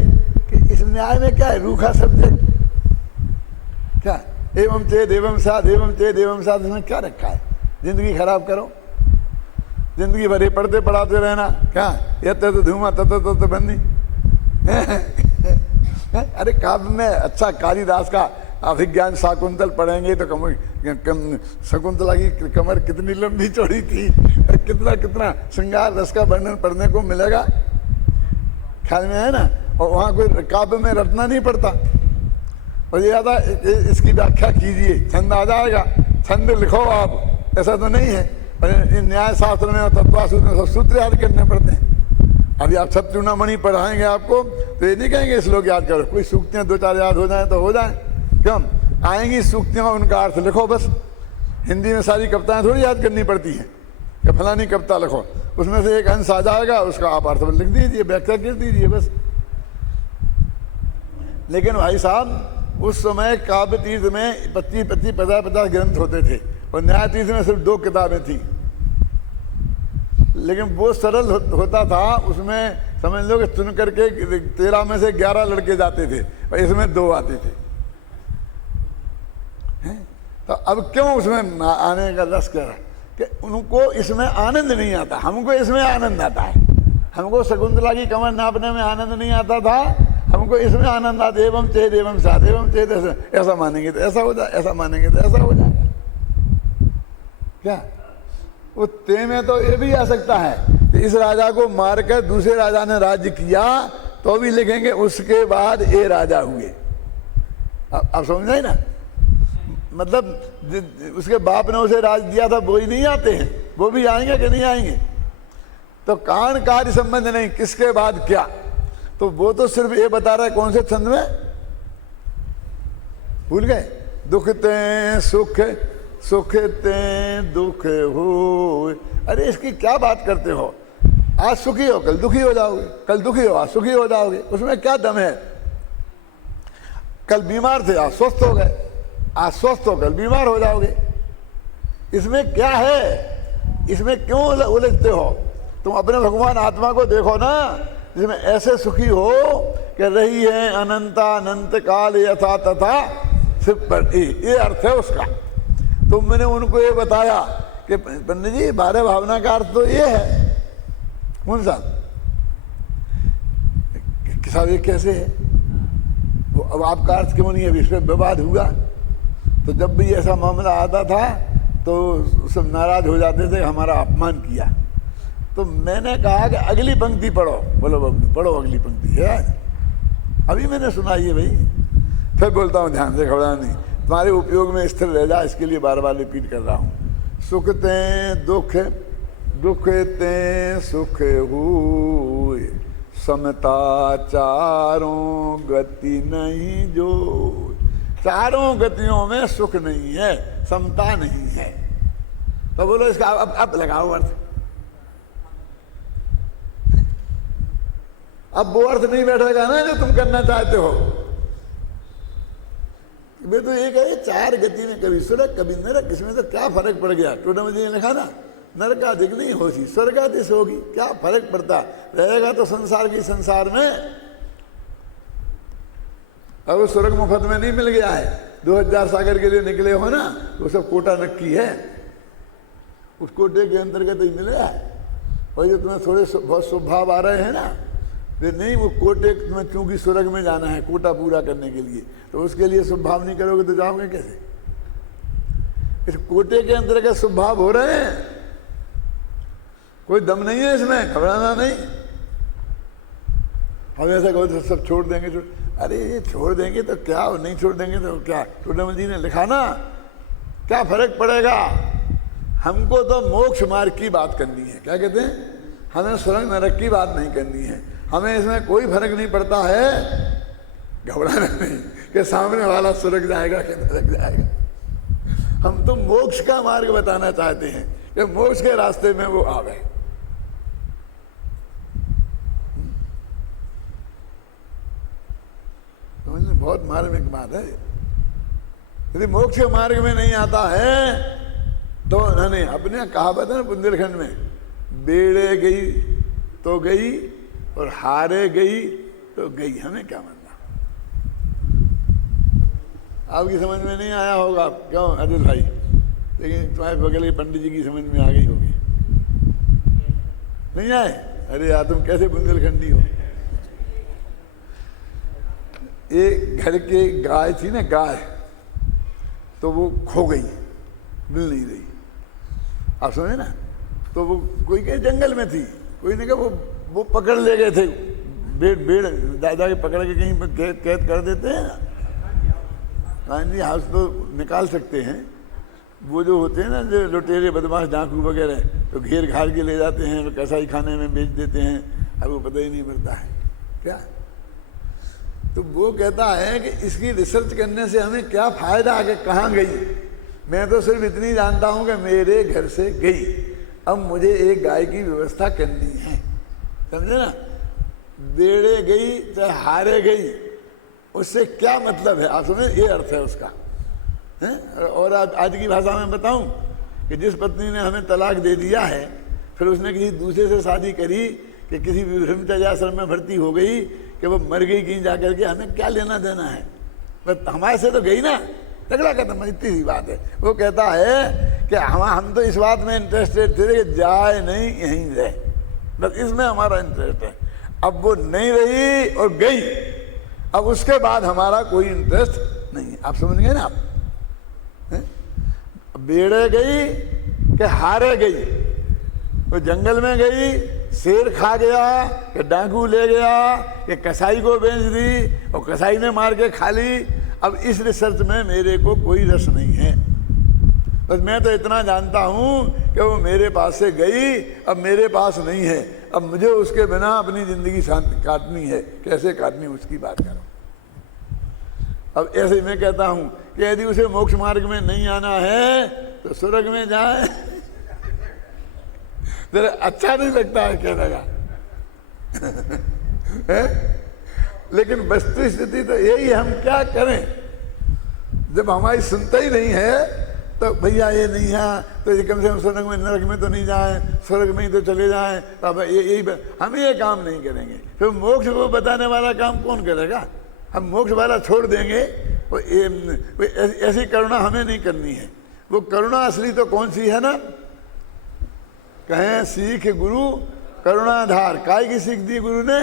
कि इस न्याय में क्या है, रूखा सब्जेक्ट क्या, एवं चेद एवं साध, एवं चेद एवं साध, इसमें क्या रखा है? जिंदगी खराब करो, जिंदगी भर पढ़ते पढ़ाते रहना, क्या ये तो धूमा तत्व बंदी। अरे काव्य में अच्छा कालिदास का अभिज्ञान शाकुंतल पढ़ेंगे तो शकुंतला की कमर कितनी लंबी चौड़ी थी, कितना कितना श्रृंगार रस का वर्णन पढ़ने को मिलेगा, ख्याल में है ना। और वहाँ कोई काव्य में रटना नहीं पड़ता। और ये आता इसकी व्याख्या कीजिए, छंद आ जाएगा, छंद लिखो आप, ऐसा तो नहीं है। पर न्याय शास्त्र में और तत्वासूत्र में सब सूत्र याद करने पड़ते हैं। अभी आप सब चूड़ामणि पढ़ाएंगे आपको तो ये नहीं कहेंगे श्लोक याद करो, कोई सूक्तियाँ 2-4 याद हो जाए तो हो जाए, क्यों आएंगी सूक्तियाँ, उनका अर्थ लिखो बस। हिंदी में सारी कविताएं थोड़ी याद करनी पड़ती हैं कि फलानी कविता लिखो, उसमें से एक अंश आ जाएगा, उसका आप अर्थ लिख दीजिए, व्याख्या कर दीजिए बस। लेकिन भाई साहब उस समय काव्य तीर्थ में 25-25, 50-50 ग्रंथ होते थे और न्याय तीर्थ में सिर्फ 2 किताबें थी। लेकिन वो सरल होता था, उसमें समझ लो कि चुन करके 13 में से 11 लड़के जाते थे और इसमें 2 आते थे। तो अब क्यों उसमें आने का रस कर कि उनको इसमें आनंद नहीं आता, हमको इसमें आनंद आता है। हमको शकुंतला की कमर नापने में आनंद नहीं आता था, हमको इसमें आनंद आता। एवं चेद एवं साध, एवं चेद ऐसा मानेंगे तो ऐसा हो जाए, ऐसा मानेंगे तो ऐसा हो जाएगा। क्या वो ते में तो ये भी आ सकता है कि इस राजा को मारकर दूसरे राजा ने राज्य किया, तो भी लिखेंगे उसके बाद ये राजा हुए। आप समझे ना, मतलब उसके बाप ने उसे राज दिया था वो ही नहीं आते हैं, वो भी आएंगे कि नहीं आएंगे। तो कारण कार्य संबंध नहीं, किसके बाद क्या, तो वो तो सिर्फ ये बता रहा है। कौन से छंद में भूल गए? दुख ते सुख, सुख ते दुख हो। अरे इसकी क्या बात करते हो, आज सुखी हो कल दुखी हो जाओगे, कल दुखी हो आज सुखी हो जाओगे, उसमें क्या दम है? कल बीमार थे आज स्वस्थ हो गए, आज स्वस्थ हो कल बीमार हो जाओगे, इसमें क्या है? इसमें क्यों उलझते हो? तुम अपने भगवान आत्मा को देखो ना, जिसमें ऐसे सुखी हो कि रही है अनंता अनंत काल यथा तथा सिर्फ पर, ये अर्थ है उसका। तो मैंने उनको ये बताया कि पंडित जी 12 भावना का अर्थ तो ये है। कौन सा? साहब ये कैसे है? वो अब आपका अर्थ क्यों नहीं है? इस पर विवाद हुआ। तो जब भी ऐसा मामला आता था तो सब नाराज हो जाते थे, हमारा अपमान किया। तो मैंने कहा कि अगली पंक्ति पढ़ो। बोलो बबलू पढ़ो, अगली पंक्ति है अभी मैंने सुनाई है भाई। फिर बोलता हूँ ध्यान से, घबरा नहीं, तुम्हारे उपयोग में स्थिर रह जा, इसके लिए बार बार रिपीट कर रहा हूँ। सुख ते दुख, दुख ते सुख हुए, समता चारों गति नहीं जो। चारों गतियों में सुख नहीं है, समता नहीं है। तो बोलो इसका अब लगाओ अर्थ। अब वो अर्थ नहीं बैठेगा ना जो तुम करना चाहते हो। वे तो एक है, चार गति में कभी स्वर्ग कभी नरक, इसमें तो क्या फर्क पड़ गया? टोडामजी ने लिखा ना, नरकाधिक नहीं होती स्वर्गाधिश होगी, क्या फर्क पड़ता? रहेगा तो संसार की संसार में। अब स्वर्ग मुफ्त में नहीं मिल गया है। 2000 सागर के लिए निकले हो ना, वो सब कोटा नक्की है, उस कोटे के अंतर्गत ही मिलेगा। और जो तुम्हें थोड़े बहुत स्वभाव आ रहे हैं ना, वे नहीं, वो कोटे तुम्हें क्योंकि स्वर्ग में जाना है कोटा पूरा करने के लिए, तो उसके लिए स्वभाव नहीं करोगे तो जाओगे कैसे? इस कोटे के अंतर्गत स्वभाव हो रहे हैं, कोई दम नहीं है इसमें, घबराना नहीं। हम ऐसा कहो तो सब छोड़ देंगे, अरे ये छोड़ देंगे तो क्या, और नहीं छोड़ देंगे तो क्या? टोडामल जी ने लिखा ना, क्या फर्क पड़ेगा? हमको तो मोक्ष मार्ग की बात करनी है। क्या कहते हैं? हमें स्वर्ग नरक की बात नहीं करनी है। हमें इसमें कोई फर्क नहीं पड़ता है, घबराना नहीं कि सामने वाला स्वर्ग जाएगा कि नरक जाएगा। हम तो मोक्ष का मार्ग बताना चाहते हैं कि मोक्ष के रास्ते में वो आवे। बहुत मार्मिक बात है। यदि मोक्ष के मार्ग में नहीं आता है तो उन्होंने अपने कहावत है ना बुंदेलखंड में, बेड़े गई तो गई और हारे गई तो गई। हमें क्या मानना? आपकी समझ में नहीं आया होगा, क्यों अदिल भाई? लेकिन तुम्हारे बगल के पंडित जी की समझ में आ गई होगी। नहीं आए? अरे यार तुम कैसे बुंदेलखंडी हो? एक घर के गाय थी ना, गाय, तो वो खो गई, मिल नहीं रही। आप समझे ना? तो वो कोई कहीं जंगल में थी, कोई ने कहा वो पकड़ ले गए थे। बेड़ दादा के पकड़ के कहीं कैद कर देते हैं ना। हाँ जी, हाउस तो निकाल सकते हैं। वो जो होते हैं ना, जो लुटेरे बदमाश डाकू वगैरह, तो घेर घार के ले जाते हैं, कसाई खाने में बेच देते हैं, अब वो पता ही नहीं पड़ता है क्या। तो वो कहता है कि इसकी रिसर्च करने से हमें क्या फायदा, आगे कहाँ गई? मैं तो सिर्फ इतनी जानता हूँ कि मेरे घर से गई, अब मुझे एक गाय की व्यवस्था करनी है। समझे ना? बेड़े गई चाहे हारे गई, उससे क्या मतलब है? आप समझे? ये अर्थ है उसका है? और आज की भाषा में बताऊं कि जिस पत्नी ने हमें तलाक दे दिया है, फिर उसने किसी दूसरे से शादी करी, कि किसी ब्रह्मचर्याश्रम में भर्ती हो गई, कि वो मर गई कहीं जाकर के, हमें क्या लेना देना है? बस हमारे से तो गई ना, तगड़ा खत्म, इतनी सी बात है। वो कहता है कि हम तो इस बात में इंटरेस्टेड थे कि जाए नहीं यहीं रहे, बस इसमें हमारा इंटरेस्ट है। अब वो नहीं रही और गई, अब उसके बाद हमारा कोई इंटरेस्ट नहीं। आप समझ गए ना? आप बेड़े गई कि हारे गई, वो जंगल में गई, शेर खा गया, कि डाकू ले गया, कि कसाई को बेच दी और कसाई ने मार के खा ली। अब इस रिसर्च में मेरे को कोई रस नहीं है। बस मैं तो इतना जानता हूँ कि वो मेरे पास से गई, अब मेरे पास नहीं है, अब मुझे उसके बिना अपनी जिंदगी शांति काटनी है। कैसे काटनी उसकी बात करो। अब ऐसे मैं कहता हूँ कि यदि उसे मोक्ष मार्ग में नहीं आना है तो स्वर्ग में जाए। जरा अच्छा नहीं लगता है कहने का। लेकिन वस्तु स्थिति तो यही, हम क्या करें जब हमारी सुनता ही नहीं है। तो भैया ये नहीं है तो ये कम से कम स्वर्ग में, नरक में तो नहीं जाए, स्वर्ग में ही तो चले जाएं। तो अब यही हम ये काम नहीं करेंगे, फिर मोक्ष को बताने वाला काम कौन करेगा? हम मोक्ष वाला छोड़ देंगे। वो ऐसी करुणा हमें नहीं करनी है। वो करुणा असली तो कौन सी है ना, कहें सीख गुरु करुणाधार। काय की सीख दी गुरु ने?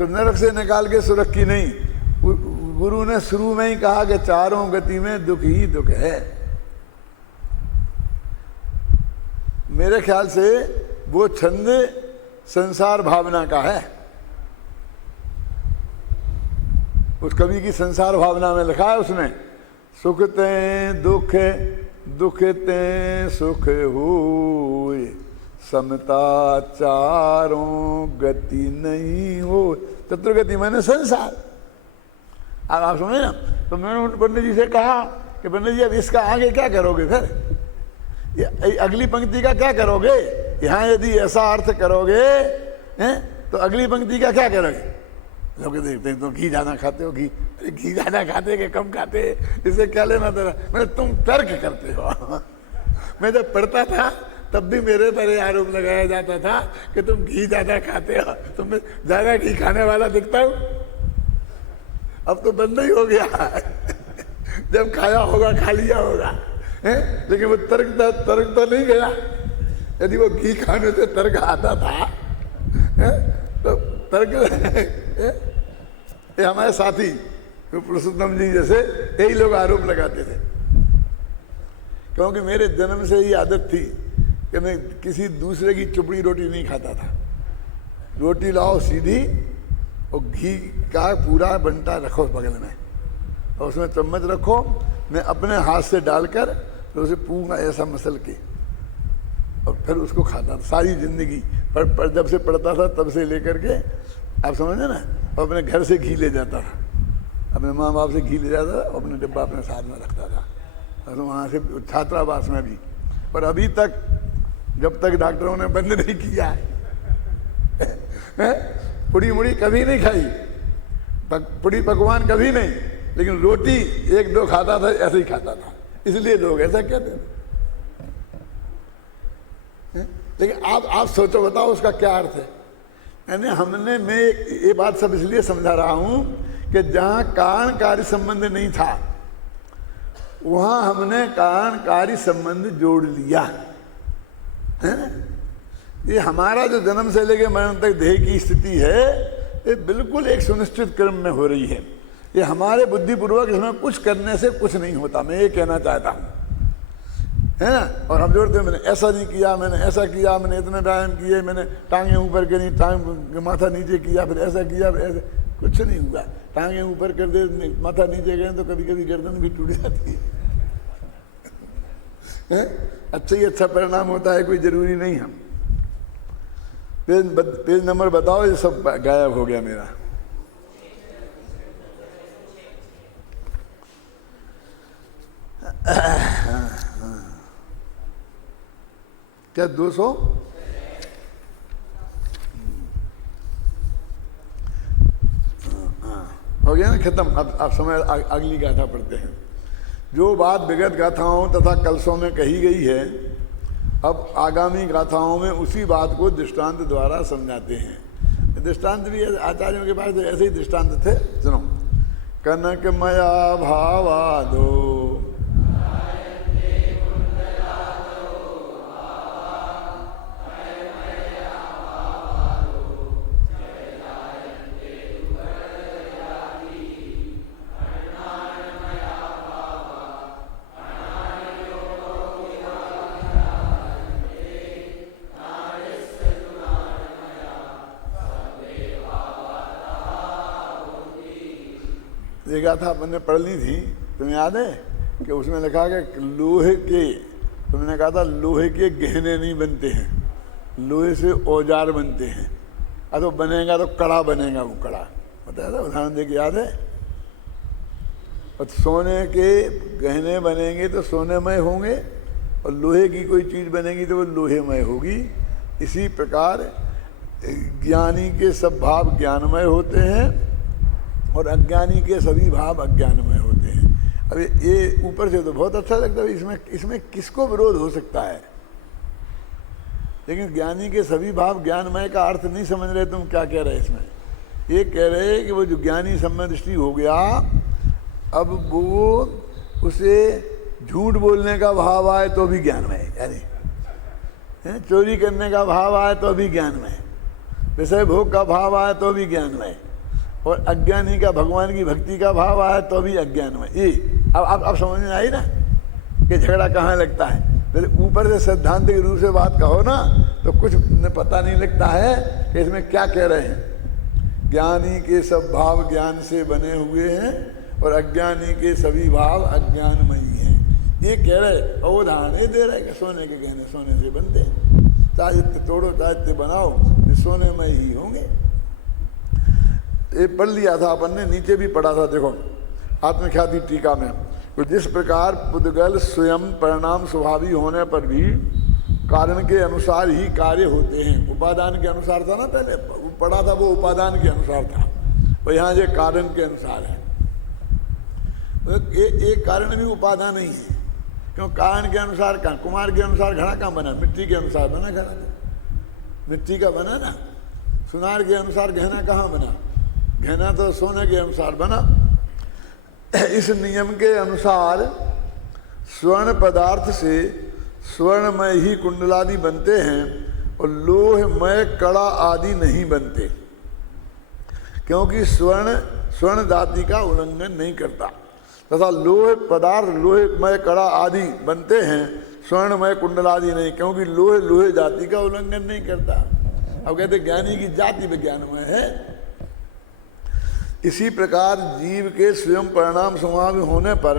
नरक से निकाल के सुरख की नहीं। गुरु ने शुरू में ही कहा कि चारों गति में दुख ही दुख है। मेरे ख्याल से वो छंद संसार भावना का है। उस कवि की संसार भावना में लिखा है उसने, सुख ते दुख, दुख ते सुख होए, समता चारों गति नहीं हो। चतुर्गति मैंने संसार। अब आप सुने ना, तो मैंने पंडित जी से कहा कि पंडित जी अब इसका आगे क्या करोगे? फिर ये अगली पंक्ति का क्या करोगे? यहाँ यदि ऐसा अर्थ करोगे तो अगली पंक्ति का क्या करोगे? लोग देखते हैं तो घी ज्यादा खाते हो, घी, अरे घी ज्यादा खाते कि कम खाते, इससे क्या लेना तेरा? मैंने तुम तर्क करते हो। मैं जब पढ़ता था तब भी मेरे पर आरोप लगाया जाता था कि तुम घी ज्यादा खाते हो, तुम ज्यादा घी खाने वाला दिखता हूँ। अब तो बंद ही हो गया। जब खाया होगा खा लिया होगा, लेकिन वो तर्क तो नहीं गया। यदि वो घी खाने से तर्क आता था तो तर्क ये हमारे साथी पुरुषोत्तम जी जैसे यही लोग आरोप लगाते थे। क्योंकि मेरे जन्म से ही आदत थी कि मैं किसी दूसरे की चुपड़ी रोटी नहीं खाता था। रोटी लाओ सीधी और घी का पूरा बंटा रखो बगल में और उसमें चम्मच रखो, मैं अपने हाथ से डालकर तो उसे पूरा ऐसा मसल के और फिर उसको खाता था सारी जिंदगी। पर जब से पढ़ता था तब से लेकर के, आप समझे ना, और अपने घर से घी ले जाता था, अपने माँ बाप से घी ले जाता था और अपने डिब्बा अपने साथ में रखता था, और वहाँ से छात्रावास में भी। पर अभी तक जब तक डॉक्टरों ने बंद नहीं किया पुड़ी मुड़ी कभी नहीं खाई, पुड़ी पकवान कभी नहीं, लेकिन रोटी एक दो खाता था, ऐसे ही खाता था, इसलिए लोग ऐसा कहते थे। लेकिन आप सोचो, बताओ उसका क्या अर्थ है? यानी मैं ये बात सब इसलिए समझा रहा हूं कि जहां कारण कार्य संबंध नहीं था वहां हमने कारण कार्य संबंध जोड़ लिया है ना। ये हमारा जो जन्म से लेकर मरण तक देह की स्थिति है, ये बिल्कुल एक सुनिश्चित क्रम में हो रही है। ये हमारे बुद्धिपूर्वक इसमें कुछ करने से कुछ नहीं होता, मैं ये कहना चाहता हूँ, है ना। और हम जोड़ते हैं मैंने ऐसा नहीं किया, मैंने ऐसा किया, मैंने इतने व्यायाम किए, मैंने टांगे ऊपर करी, टांग माथा नीचे किया, फिर ऐसा किया, फिर ऐसा, कुछ नहीं हुआ। टांगे ऊपर कर दे, माथा नीचे गए तो कभी कभी गर्दन भी टूट जाती है। अच्छा ही अच्छा परिणाम होता है, कोई जरूरी नहीं। हम पेज नंबर बताओ, ये सब गायब हो गया मेरा। क्या 200 हो गया ना, खत्म। अब समय अगली गाथा पढ़ते हैं। जो बात विगत गाथाओं तथा कलशों में कही गई है, अब आगामी गाथाओं में उसी बात को दृष्टांत द्वारा समझाते हैं। दृष्टांत भी आचार्यों के पास तो ऐसे ही दृष्टांत थे। सुनो, कनक मया भावादो ये गाथा अपन ने पढ़ ली थी, तुम्हें याद है कि उसमें लिखा कि लोहे के, तुमने कहा था लोहे के गहने नहीं बनते हैं, लोहे से औजार बनते हैं। तो बनेगा तो कड़ा बनेगा, वो कड़ा बताया था, उदाहरण दे के याद है। और सोने के गहने बनेंगे तो सोनेमय होंगे, और लोहे की कोई चीज़ बनेगी तो वो लोहेमय होगी। इसी प्रकार ज्ञानी के सब भाव ज्ञानमय होते हैं और अज्ञानी के सभी भाव अज्ञानमय होते हैं। अब ये ऊपर से तो बहुत अच्छा लगता है, इसमें किसको विरोध हो सकता है, लेकिन ज्ञानी के सभी भाव ज्ञानमय का अर्थ नहीं समझ रहे। तुम क्या कह रहे इसमें? ये कह रहे कि वो जो ज्ञानी सम्य दृष्टि हो गया, अब वो उसे झूठ बोलने का भाव आए तो भी ज्ञानमय, यानी चोरी करने का भाव आए तो भी ज्ञानमय, विषय भोग का भाव आए तो भी ज्ञानमय, और अज्ञानी का भगवान की भक्ति का भाव आए तो भी अज्ञानमय। ये अब समझ में आई ना कि झगड़ा कहाँ लगता है। ऊपर से सिद्धांतिक रूप से बात कहो ना तो कुछ पता नहीं लगता है कि इसमें क्या कह रहे हैं। ज्ञानी के सब भाव ज्ञान से बने हुए हैं और अज्ञानी के सभी भाव अज्ञानमयी हैं, ये कह रहे। और उदाहरण ये दे रहे कि सोने के गहने सोने से बनते, चाहे तोड़ो चाहे बनाओ, ये सोनेमय ही होंगे। ये पढ़ लिया था अपन ने, नीचे भी पढ़ा था, देखो आत्मख्याति टीका में। तो जिस प्रकार पुद्गल स्वयं परिणाम स्वभावी होने पर भी कारण के अनुसार ही कार्य होते हैं। उपादान के अनुसार था ना, पहले पढ़ा था वो उपादान के अनुसार था, और यहाँ ये कारण के अनुसार है। एक कारण भी उपादान नहीं है, क्यों? कारण के अनुसार कहाँ? कुमार के अनुसार घड़ा कहाँ बना? मिट्टी के अनुसार बना घड़ा, तो मिट्टी का बना ना। सुनार के अनुसार गहना कहाँ बना? गहना तो सोने के अनुसार बना। इस नियम के अनुसार स्वर्ण पदार्थ से स्वर्णमय ही कुंडलादि बनते हैं और लोहमय कड़ा आदि नहीं बनते, क्योंकि स्वर्ण जाति का उल्लंघन नहीं करता, तथा लोह पदार्थ लोहमय कड़ा आदि बनते हैं, स्वर्णमय कुंडलादि नहीं, क्योंकि लोहे जाति का उल्लंघन नहीं करता। अब कहते ज्ञानी की जाति विज्ञानमय है। इसी प्रकार जीव के स्वयं परिणाम स्वभाव होने पर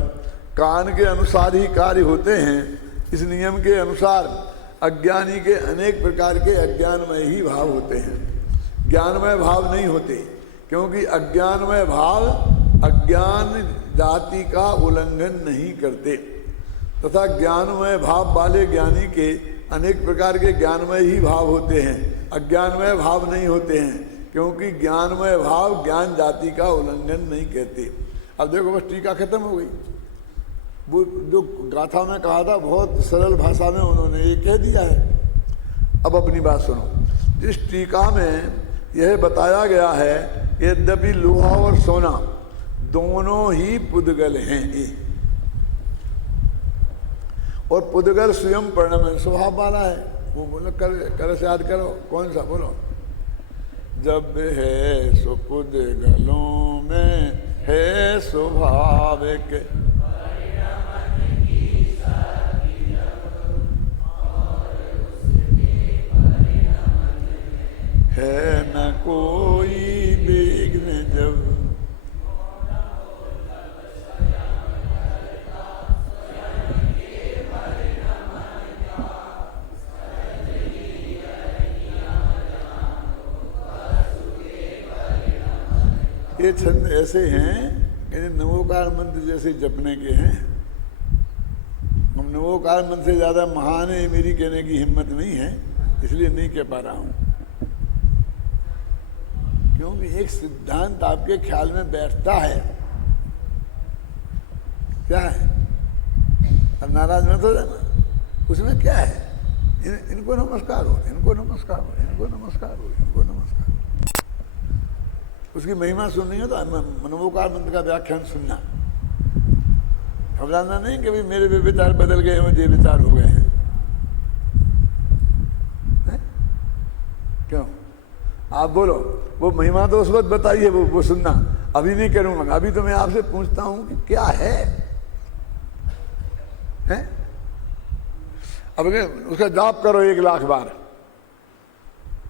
कान के अनुसार ही कार्य होते हैं। इस नियम के अनुसार अज्ञानी के अनेक प्रकार के अज्ञानमय ही भाव होते हैं, ज्ञानमय भाव नहीं होते, क्योंकि अज्ञानमय भाव अज्ञान जाति का उल्लंघन नहीं करते, तथा ज्ञानमय भाव वाले ज्ञानी के अनेक प्रकार के ज्ञानमय ही भाव होते हैं, अज्ञानमय भाव नहीं होते हैं, क्योंकि ज्ञानमय भाव ज्ञान जाति का उल्लंघन नहीं कहते। अब देखो बस टीका खत्म हो गई। वो जो गाथा में कहा था बहुत सरल भाषा में उन्होंने ये कह दिया है। अब अपनी बात सुनो। जिस टीका में यह बताया गया है यद्यपि लोहा और सोना दोनों ही पुद्गल हैं, और पुद्गल स्वयं परिणाम स्वभाव वाला है। वो बोलो कर से याद करो, कौन सा बोलो? जब है सो पुद्गलों में है स्वाभाविक, है न कोई विघ्न जब, ये छंद ऐसे हैं कि नमोकार मंत्र जैसे जपने के हैं। हम नमोकार मंत्र से ज़्यादा महान है मेरी कहने की हिम्मत नहीं है, इसलिए नहीं कह पा रहा हूँ, क्योंकि एक सिद्धांत आपके ख्याल में बैठता है। क्या है? अब नाराज मत हो जाना, उसमें क्या है? इनको नमस्कार हो, इनको नमस्कार हो, इनको नमस्कार हो, इनको नमस्कार। उसकी महिमा सुननी है तो नमोकार मंत्र का व्याख्यान सुनना। घबराना नहीं कि भाई मेरे भी विचार बदल गए हैं, ये विचार हो गए हैं। क्यों? आप बोलो, वो महिमा तो उस वक्त बताइए, वो सुनना। अभी नहीं करूंगा, अभी तो मैं आपसे पूछता हूं कि क्या है? अब उसका जाप करो 1,00,000 बार।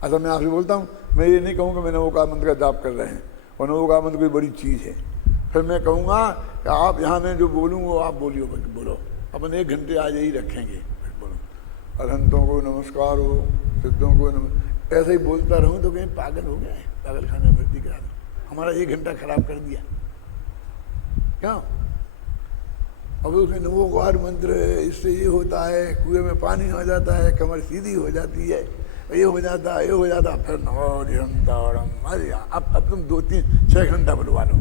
अच्छा मैं आपसे बोलता हूँ, मैं ये नहीं कहूँगा मैं नमोकार मंत्र का जाप कर रहे हैं, और नमोकार मंत्र कोई बड़ी चीज़ है। फिर मैं कहूँगा कि आप यहाँ मैं जो बोलूँ वो आप बोलियो, बोलो। अपन 1 घंटे आज यही रखेंगे, फिर बोलो अरहंतों को नमस्कार हो, सिद्धों को ऐसे ही बोलता रहूँ तो कहीं पागल हो गए, पागल खाने में भर्ती करा दो। हमारा 1 घंटा खराब कर दिया क्यों? अब उसमें नमोकार मंत्र इससे ये होता है, कुएं में पानी आ जाता है, कमर सीधी हो जाती है, ये हो जाता है, ये हो जाता है, फिर नमोरम। अरे अब तुम 2-3-6 घंटा बुलवा लो।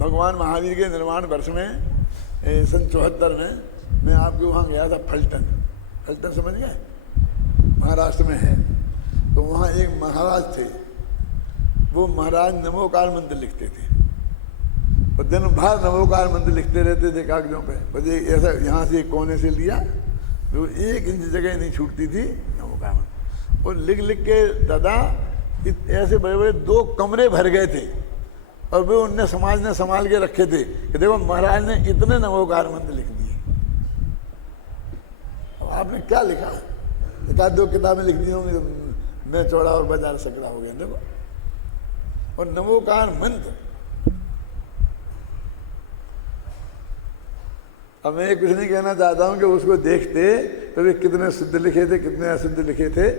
भगवान महावीर के निर्माण वर्ष में सन 74 में मैं आपके वहाँ गया था, फलटन समझ गए, महाराष्ट्र में है। तो वहाँ एक महाराज थे, वो महाराज नमोकार मंत्र लिखते थे और दिन भर नमोकार मंत्र लिखते रहते थे कागजों पे। बस ऐसा यहाँ से कोने से लिया तो 1 इंच जगह नहीं छूटती थी नमोकार मंत्र, और लिख लिख के दादा ऐसे बड़े बड़े 2 कमरे भर गए थे। और वे उनने समाज ने संभाल के रखे थे कि देखो महाराज ने इतने नमोकार मंत्र लिख दिए। अब आपने क्या लिखा? 1-2 किताबें लिख दी होंगी तो मैं चौड़ा और बाजार सकड़ा हो गया। देखो, और नमोकार मंत्र। अब मैं कुछ नहीं कहना चाहता हूं कि उसको देखते तो वे कितने शुद्ध लिखे थे, कितने अशुद्ध लिखे थे।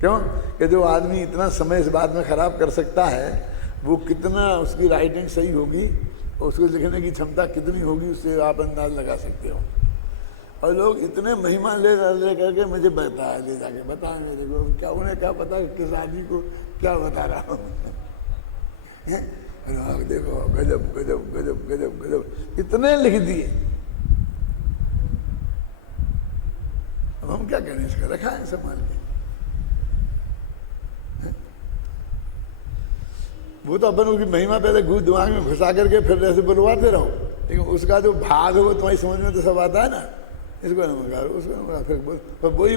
क्यों कि जो आदमी इतना समय इस बात में खराब कर सकता है, वो कितना उसकी राइटिंग सही होगी, उसको लिखने की क्षमता कितनी होगी, उससे आप अंदाज लगा सकते हो। और लोग इतने महिमा ले करके मुझे बताया, ले जाके बताए मेरे को, क्या उन्हें क्या पता किस आदमी को क्या बता रहा हूँ। देखो गजब गजब गजब गजब गजब इतने लिख दिए। अब हम क्या करें, इसका रखा है संभाल के। वो तो अपन उसकी महिमा पहले दिमाग में घुसा करके फिर ऐसे बुलवाते रहो, लेकिन उसका जो भाग है वो तुम्हारी समझ में तो सब आता है ना। इसको नमस्कार, उसको नमस्कार, फिर वही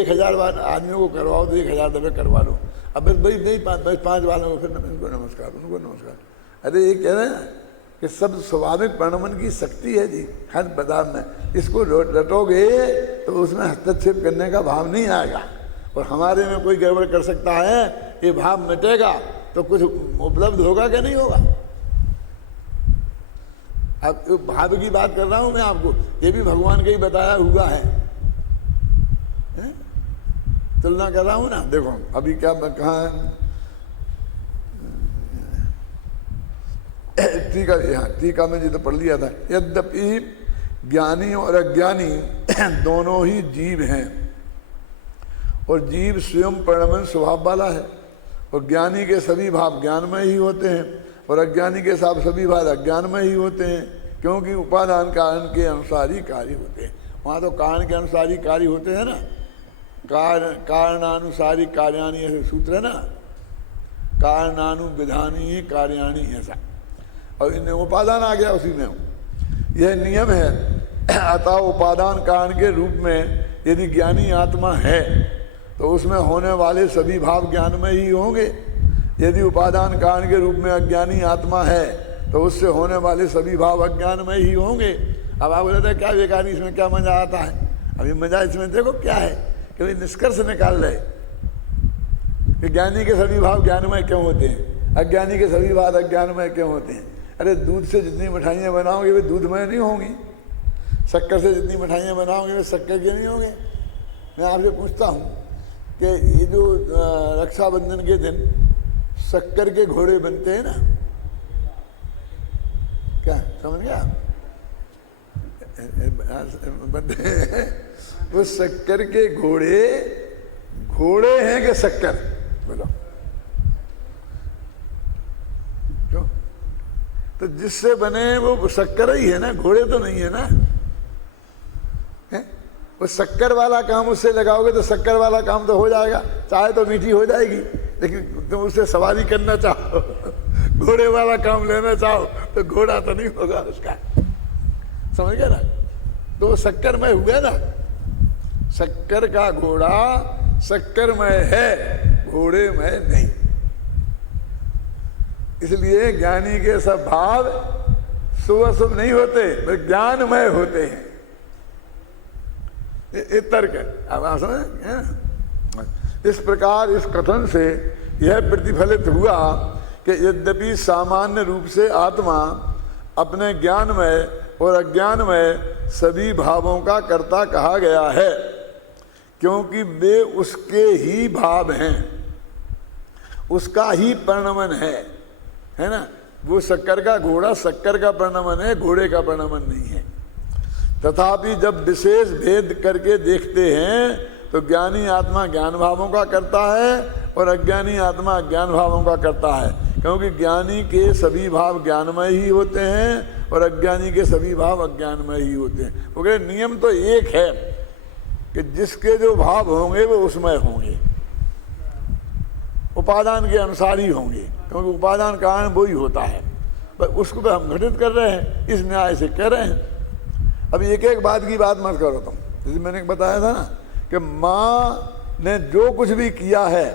1000 बार आदमियों को करवाओ तो 1000 दफे करवा लो। अब बस वही नहीं, बस 5 वालों को फिर इनको नमस्कार, उनको नमस्कार। अरे ये कह रहे हैं कि सब स्वाभाविक प्रणमन की शक्ति है जी हर पदार्थ में। इसको रटोगे तो उसमें हस्तक्षेप करने का भाव नहीं आएगा, और हमारे में कोई गड़बड़ कर सकता है, ये भाव मिटेगा तो कुछ उपलब्ध होगा क्या नहीं होगा। अब भाव की बात कर रहा हूं मैं आपको, ये भी भगवान का ही बताया हुआ है, तुलना कर रहा हूं ना। देखो अभी क्या कहा टीका, यहाँ टीका में जितना पढ़ लिया था, यद्यपि ज्ञानी और अज्ञानी दोनों ही जीव हैं, और जीव स्वयं प्रणमन स्वभाव वाला है, और ज्ञानी के सभी भाव ज्ञानमय ही होते हैं, और अज्ञानी के साथ सभी भाव अज्ञानमय ही होते हैं, क्योंकि उपादान कारण के अनुसार ही कार्य होते हैं। वहाँ तो कारण के अनुसार ही कार्य होते हैं ना, कारणानुसारी कार्याणी ऐसे सूत्र है ना, कारणानुविधानी ही कार्याणी ऐसा, और इनमें उपादान आ गया उसी में। यह नियम है। अतः उपादान कारण के रूप में यदि ज्ञानी आत्मा है तो उसमें होने वाले सभी भाव ज्ञानमय ही होंगे। यदि उपादान कारण के रूप में अज्ञानी आत्मा है तो उससे होने वाले सभी भाव अज्ञानमय ही होंगे। अब आप बोलते हैं क्या बेकारी, इसमें क्या मजा आता है? अभी मजा इसमें देखो क्या है कि भाई निष्कर्ष निकाल रहे कि ज्ञानी के सभी भाव ज्ञानमय क्यों होते हैं, अज्ञानी के सभी भाव अज्ञानमय क्यों होते हैं। अरे दूध से जितनी मिठाइयाँ बनाओगे वे दूधमय नहीं होंगी, शक्कर से जितनी मिठाइयाँ बनाओगे वे शक्कर के नहीं होंगे। मैं आपसे पूछता हूँ कि ये जो रक्षाबंधन के दिन शक्कर के घोड़े बनते हैं ना, क्या समझ गया? बनते हैं वो शक्कर के घोड़े, घोड़े हैं कि शक्कर? बोलो क्यों? तो जिससे बने वो शक्कर ही है ना, घोड़े तो नहीं है ना। वो शक्कर वाला काम उससे लगाओगे तो शक्कर वाला काम तो हो जाएगा, चाहे तो मीठी हो जाएगी, लेकिन तुम उससे सवारी करना चाहो, घोड़े वाला काम लेना चाहो तो घोड़ा तो नहीं होगा उसका। समझ गया ना? तो वो शक्करमय हुआ ना। शक्कर का घोड़ा शक्करमय है, घोड़ेमय नहीं। इसलिए ज्ञानी के सब भाव शुभ अशुभ नहीं होते, वे ज्ञानमय होते हैं। ये तर्क है। अब आप समझ? इस प्रकार इस कथन से यह प्रतिफलित हुआ कि यद्यपि सामान्य रूप से आत्मा अपने ज्ञानमय और अज्ञानमय सभी भावों का कर्ता कहा गया है, क्योंकि वे उसके ही भाव हैं, उसका ही परिणमन है ना। वो शक्कर का घोड़ा शक्कर का परिणमन है, घोड़े का परिणमन नहीं है। तथापि जब विशेष भेद करके देखते हैं तो ज्ञानी आत्मा ज्ञान भावों का करता है और अज्ञानी आत्मा अज्ञान भावों का करता है, क्योंकि ज्ञानी के सभी भाव ज्ञानमय ही होते हैं और अज्ञानी के सभी भाव अज्ञानमय ही होते हैं। वो कहे नियम तो एक है कि जिसके जो भाव होंगे वो उसमय होंगे, उपादान के अनुसार ही होंगे, क्योंकि उपादान कारण वो ही होता है। पर उसको तो हम घटित कर रहे हैं, इस न्याय से कह रहे हैं। अब एक एक बात की बात मत करो तुम। जैसे मैंने बताया था ना कि माँ ने जो कुछ भी किया है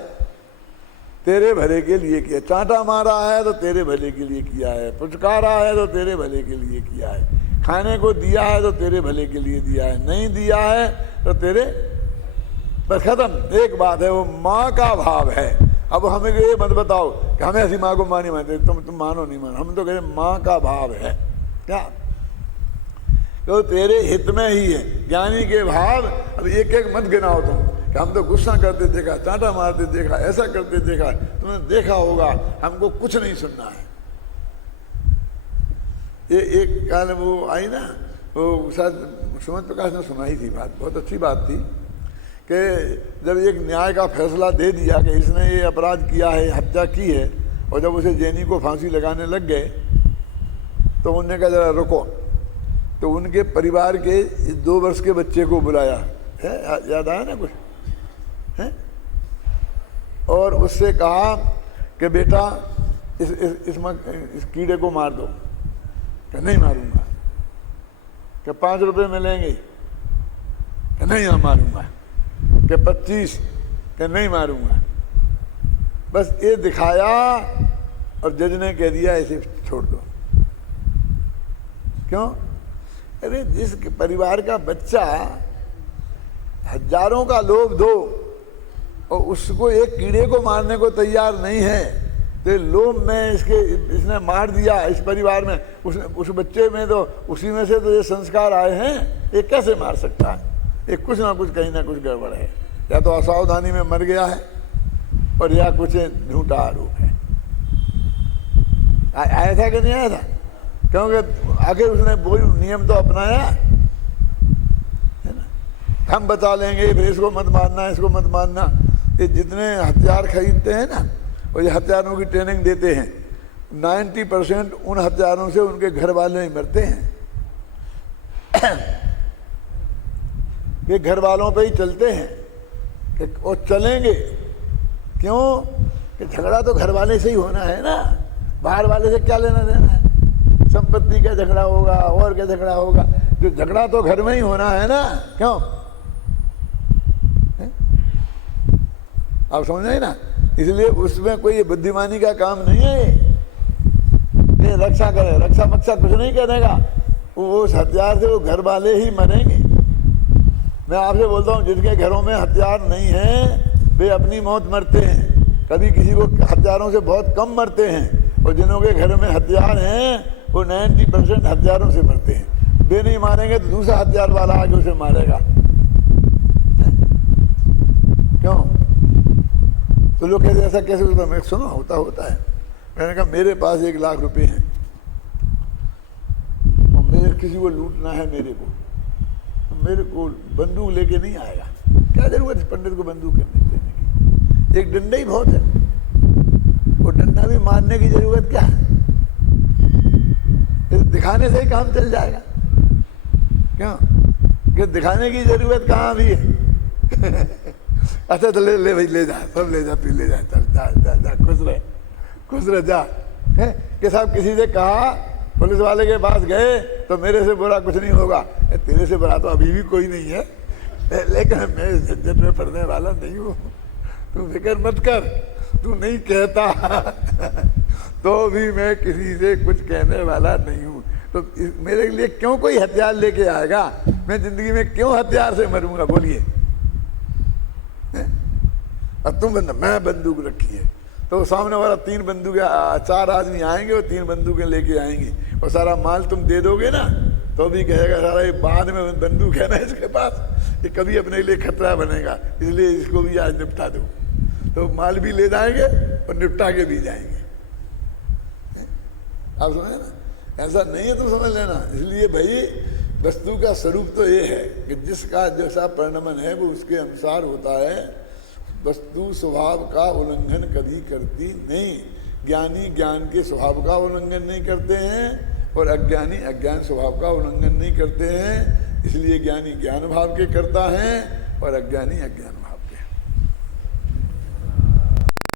तेरे भले के लिए किया। चांटा मारा है तो तेरे भले के लिए किया है, पुचकारा है तो तेरे भले के लिए किया है, खाने को दिया है तो तेरे भले के लिए दिया है, नहीं दिया है तो तेरे पर खत्म। एक बात है, वो माँ का भाव है। अब हमें ये मत बताओ कि हमें ऐसी माँ को माँ नहीं मानते, तुम मानो नहीं मानो, हम तो कह रहे माँ का भाव है क्या, तो तेरे हित में ही है। ज्ञानी के भाव अब एक एक मत गिनाओ तुम कि हम तो गुस्सा करते देखा, चांटा मारते देखा, ऐसा करते देखा, तुमने देखा होगा, हमको कुछ नहीं सुनना है। ये एक काल वो आई ना, वो शायद सुमन प्रकाश ने सुनाई थी बात, बहुत अच्छी बात थी कि जब एक न्याय का फैसला दे दिया कि इसने ये अपराध किया है, हत्या की है, और जब उसे जैनी को फांसी लगाने लग गए तो उनने कहा जरा रुको, तो उनके परिवार के 2 वर्ष के बच्चे को बुलाया है, याद आया ना कुछ है, और उससे कहा कि बेटा इस कीड़े को मार दो। कि नहीं मारूंगा। कि 5 रुपए मिलेंगे? कि नहीं मारूंगा। कि 25? कि नहीं मारूंगा। बस ये दिखाया और जज ने कह दिया इसे छोड़ दो। क्यों? अरे जिस परिवार का बच्चा हजारों का लोभ दो और उसको एक कीड़े को मारने को तैयार नहीं है, तो लोभ में इसने मार दिया इस परिवार में, उस बच्चे में तो उसी में से तो ये संस्कार आए हैं, ये कैसे मार सकता है? ये कुछ ना कुछ कहीं ना कुछ गड़बड़ है, या तो असावधानी में मर गया है और या कुछ झूठा आरोप है। आया था कि नहीं आया था? क्योंकि आखिर उसने वो नियम तो अपनाया है ना, हम बचा लेंगे, फिर इसको मत मारना, इसको मत मारना। ये जितने हथियार खरीदते हैं ना और ये हथियारों की ट्रेनिंग देते हैं, 90% उन हथियारों से उनके घर वाले ही मरते हैं। ये घर वालों पे ही चलते हैं और चलेंगे। क्यों? कि झगड़ा तो घर वाले से ही होना है ना, बाहर वाले से क्या लेना देना है? संपत्ति का झगड़ा होगा और क्या झगड़ा होगा, जो झगड़ा तो घर में ही होना है ना। क्यों? आप समझ रहे ना? इसलिए उसमें कोई बुद्धिमानी का काम नहीं है। ये रक्षा करे, रक्षा मक्षा कुछ नहीं करेगा, वो उस हथियार से वो घर वाले ही मरेंगे। मैं आपसे बोलता हूँ, जिनके घरों में हथियार नहीं है वे अपनी मौत मरते हैं, कभी किसी को हथियारों से बहुत कम मरते हैं, और जिनों के घर में हथियार हैं वो 90% हथियारों से मरते हैं। वे नहीं मारेंगे तो दूसरा हथियार वाला आगे उसे मारेगा। क्यों? तो लोग कहते ऐसा कैसे होता? मैं सुनो होता है। मैंने कहा मेरे पास 1 लाख रुपए हैं और मेरे किसी को लूटना है, मेरे को बंदूक लेके नहीं आएगा। क्या जरूरत है पंडित को बंदूक लेने की? एक डंडा ही बहुत है, वो डंडा भी मारने की जरूरत क्या है? दिखाने से ही काम चल जाएगा। क्यों? कि दिखाने की जरूरत कहाँ भी है? अच्छा तो ले भाई, ले जा, सब ले जा, तू ले जा, चल जा, खुश रह जा। कि साहब किसी से कहा, पुलिस वाले के पास गए तो मेरे से बुरा कुछ नहीं होगा। तेरे से बुरा तो अभी भी कोई नहीं है, लेकिन मैं झंझट में पड़ने वाला नहीं हूँ, तू फिक्र मत कर। तू नहीं कहता तो भी मैं किसी से कुछ कहने वाला नहीं हूँ। तो मेरे लिए क्यों कोई हथियार लेके आएगा? मैं जिंदगी में क्यों हथियार से मरूंगा? बोलिए। और तुम मैं बंदूक रखी है तो सामने वाला 3 बंदूकें, 4 आदमी आएंगे और 3 बंदूकें लेके आएंगे और सारा माल तुम दे दोगे ना, तो भी कहेगा सारा ये बाद में बंदूक है ना इसके पास, ये कभी अपने लिए खतरा बनेगा, इसलिए इसको भी आज निपटा दो। तो माल भी ले जाएंगे और निपटा के भी जाएंगे। आप समझे ना? ऐसा नहीं है तो समझ लेना। इसलिए भाई वस्तु का स्वरूप तो ये है कि जिसका जैसा परिणमन है वो उसके अनुसार होता है। वस्तु स्वभाव का उल्लंघन कभी करती नहीं। ज्ञानी ज्ञान के स्वभाव का उल्लंघन नहीं करते हैं और अज्ञानी अज्ञान स्वभाव का उल्लंघन नहीं करते हैं। इसलिए ज्ञानी ज्ञान भाव के करता है और अज्ञानी अज्ञान भाव।